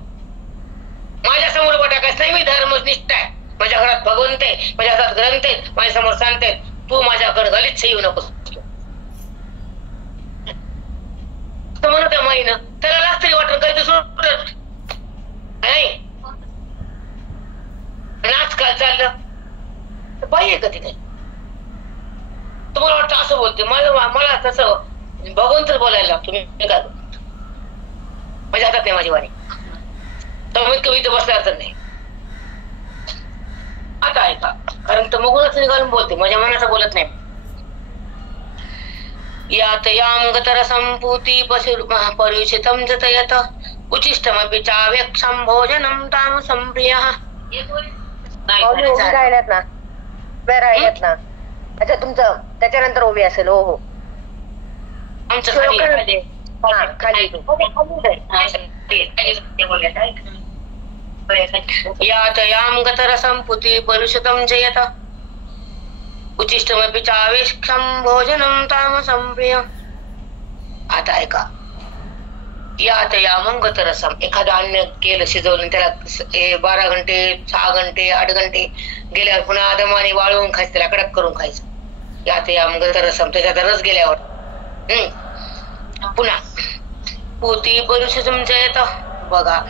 माझ्या समोर टाकायचं नाही. मी धर्मनिष्ठ आहे, माझ्या घरात भगवंत आहे, माझ्या हातात ग्रंथ आहे, माझ्या समोर सांगते. तू माझ्याकडे गलिच्छ येऊ नकोस म्हणून त्या माईनं त्याला लाच तरी वाटून काही सोडत नाही. आजकाल चाललं बाई आहे कधी नाही. तुम्हाला वाटतं असं बोलते मला तसं भगवंतच बोलायला लागतो. मी काय माझ्या हातात नाही माझी वाणी, तर कविता बसल्या अर्थ नाही. आता ऐका, कारण तर मगूनच निघालून बोलते, माझ्या मनाचं बोलत नाही. यात यामगतर संपूती पर्युषितं जतयत उचिष्टमपि चाव्यक्षं भोजनं ताम संप्रियः. राहिल्यात ना राहिल्यात ना. अच्छा तुमचं त्याच्यानंतर उभी असेल. हो हो आमचं खाली यात यामगतर संपूती पर्युषितं जयत उचिष्टमपि चावेक्षं भोजनं ताम संप्रिय. आता ऐका, यात यामंगत रसम एखादं अन्न केलं शिजवलं त्याला 12 घंटे 6 घंटे 8 घंटे गेल्यावर पुन्हा आदमाने वाळवून खायचं, त्याला कडक करून खायचं. यात यामंगत रसम त्याच्यात रस गेल्यावर पुन्हा पोती पर्युषितं जयत. बघा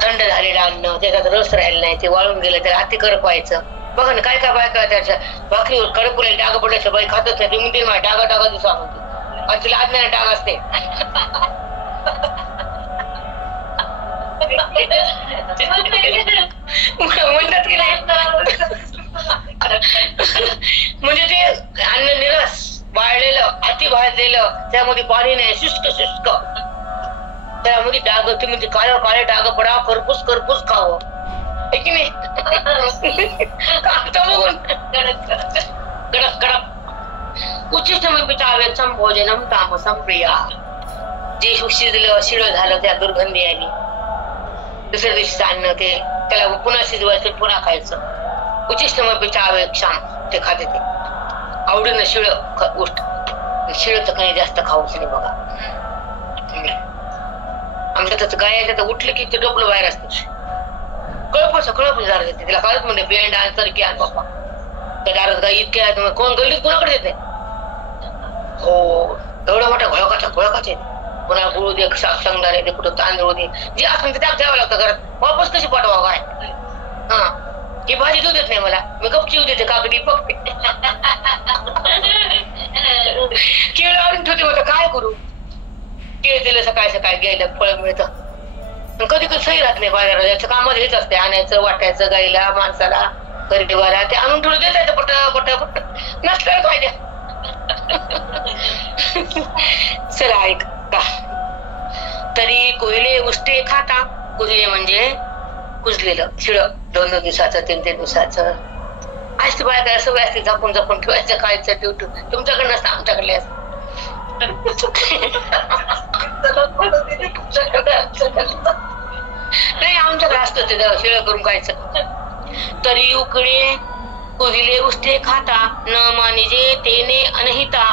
थंड झालेलं अन्न त्याच्यात रस राहिला नाही, ते वाळून गेलं त्याला अति करपवायचं, बघा ना काय काय बायका त्याच्या भाकरीवर कडकुले डाग पडल्याच्या बाई खातच नाही. तुम्ही म्हणते डागा डागा दिसा म्हणते आणि तिला आज्ञाने डाग असते. म्हणतात की नाही म्हणजे ते अन्न निरस वाळलेलं अति भाजलेलं त्यामध्ये पाणी नाही शुष्क शुष्क त्यामध्ये डाग तुम्ही ते काळे काळे डाग पडा खरपूस खरपूस खावं की नाही. बघून कडक कडक उच्चिष्टमिताव्यक्षम भोजनम तामसम प्रिया. जे शिजलं शिळ झालं त्या दुर्गंधी आली. दुसऱ्या दिवशी अन्न ते त्याला पुन्हा शिजवायचं पुन्हा खायचं. उच्चिष्टमिताव्यक्षम ते खाते ते आवडीनं शिळ गोष्ट. शिळ तर काही जास्त खाऊच नाही बघा. आमच्या त्याचं गाय उठलं की ते डोकलं बाहेर असतं. कळपच दारात येते तिला कालच म्हणते बेंड आण तर की आण पप्पा. त्या दारात गाय इतक्या कोण गल्लीत कोणाकडे येत नाही. हो एवढा मोठा घोळकाच आहे. पुन्हा गुळू दे सांगणार आहे ते कुठं तांदूळ दे जे असं ते त्याग ठेवावं लागतं घरात. वापस कशी पाठवा काय. हा ही भाजी देऊ देत नाही मला. मी गपची येऊ देते काकडी पकते केळ आणून ठेवते. मला काय करू. केळ दिलं सकाळी सकाळी घ्यायला फळ मिळतं. कधी कधी सही राहत नाही बाजारात. याचं कामच हेच असते आणायचं वाटायचं गाईला माणसाला गरीबाला ते आणून ठेवलं देत पट पट पट नसलं पाहिजे. चला ऐक का तरी कोयले उष्टे खाता. कुजले म्हणजे कुजलेलं शिळ 2-2 दिवसाचं 3-3 दिवसाचं असते. बायका सवय असते झाकून झाकून ठेवायचं खायचं ठेव ठेव. तुमच्याकडे नसतं आमच्याकडे असतं. नाही आमच्याकडे असतं ते शिळ करून खायचं. तरी उकडे कुजले उष्टे खाता न मानिजे तेने अनहिता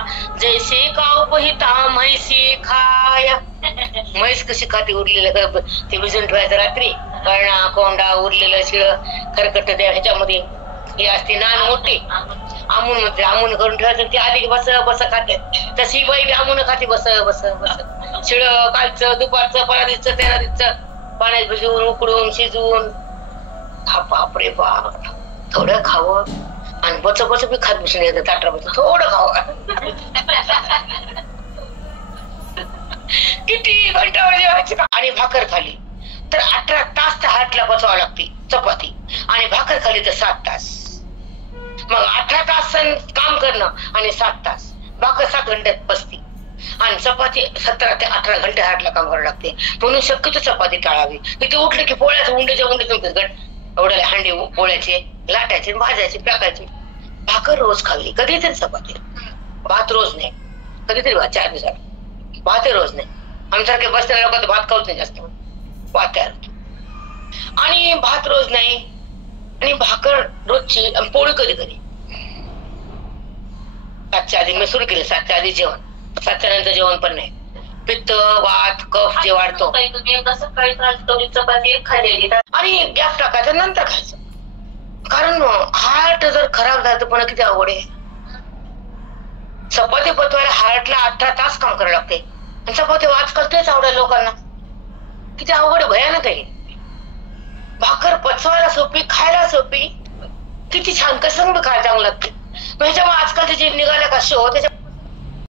जैसे का उपहिता म्हैसी खाया. म्हैस कशी खाते उरलेलं ते भिजून ठेवायचं रात्री. कळणा कोंडा उरलेलं शिळ खरकट द्या ह्याच्यामध्ये हे असते नान मोठी आमून म्हणते. आमून करून ठेवायचं ते आधी बस बस खाते. तशी बाई आमून खाते बस बस बस. शिळ कालचं दुपारचं 15 दिवसचं 13 दिवसचं पाण्यात भिजवून उकडून शिजवून बापरे बाप. थोडं खावं आणि बच बच बी खात बसून येतं ताटाबद्दल थोडं खावं. किती घंटा जेवायची आणि भाकर खाली तर 18 तास त्या हातला पचवावं लागते चपाती आणि भाकर खाली तर 7 तास. मग 18 तास काम करणं आणि 7 तास भाकर 7 घंट्यात पचती आणि चपाती 17 ते 18 घंटे हातला काम करावं लागते. म्हणून शक्यतो चपाती टाळावी. इथे उठलं की पोळ्याचं उंडेच्या उंडे तुमचे गट एवढ्या हांडे पोळ्याचे लाटायचे भाजायचे टाकायचे. भाकर रोज खावी कधीतरी चपाती. भात रोज नाही कधीतरी भात 4 दिवसात. भात रोज नाही. आमच्यासारखे बसलेल्या लोक भात खाऊच नाही जास्त भात तयार होतो. आणि भात रोज नाही आणि भाकर रोजची पोळी कधी कधी. 7च्या आधी मी सुरू केलं. 7च्या आधी जेवण. 7च्या नंतर जेवण पण नाही. पित्त वात कफ जे वाढतो चपाती खाल्लेली आणि गॅस टाकायचं नंतर खायचं. कारण हार्ट जर खराब झालं तर पण किती अवघड आहे. चपाती पचवायला हार्टला 18 तास काम करावं लागते. चपाती आजकाल तेच आवडेल लोकांना. किती अवघड भयानक आहे. भाकर पचवायला सोपी खायला सोपी किती छान कसं खायला चांगलं लागते. ह्याच्यामुळे आजकालचे जे निघाले का शो त्याच्या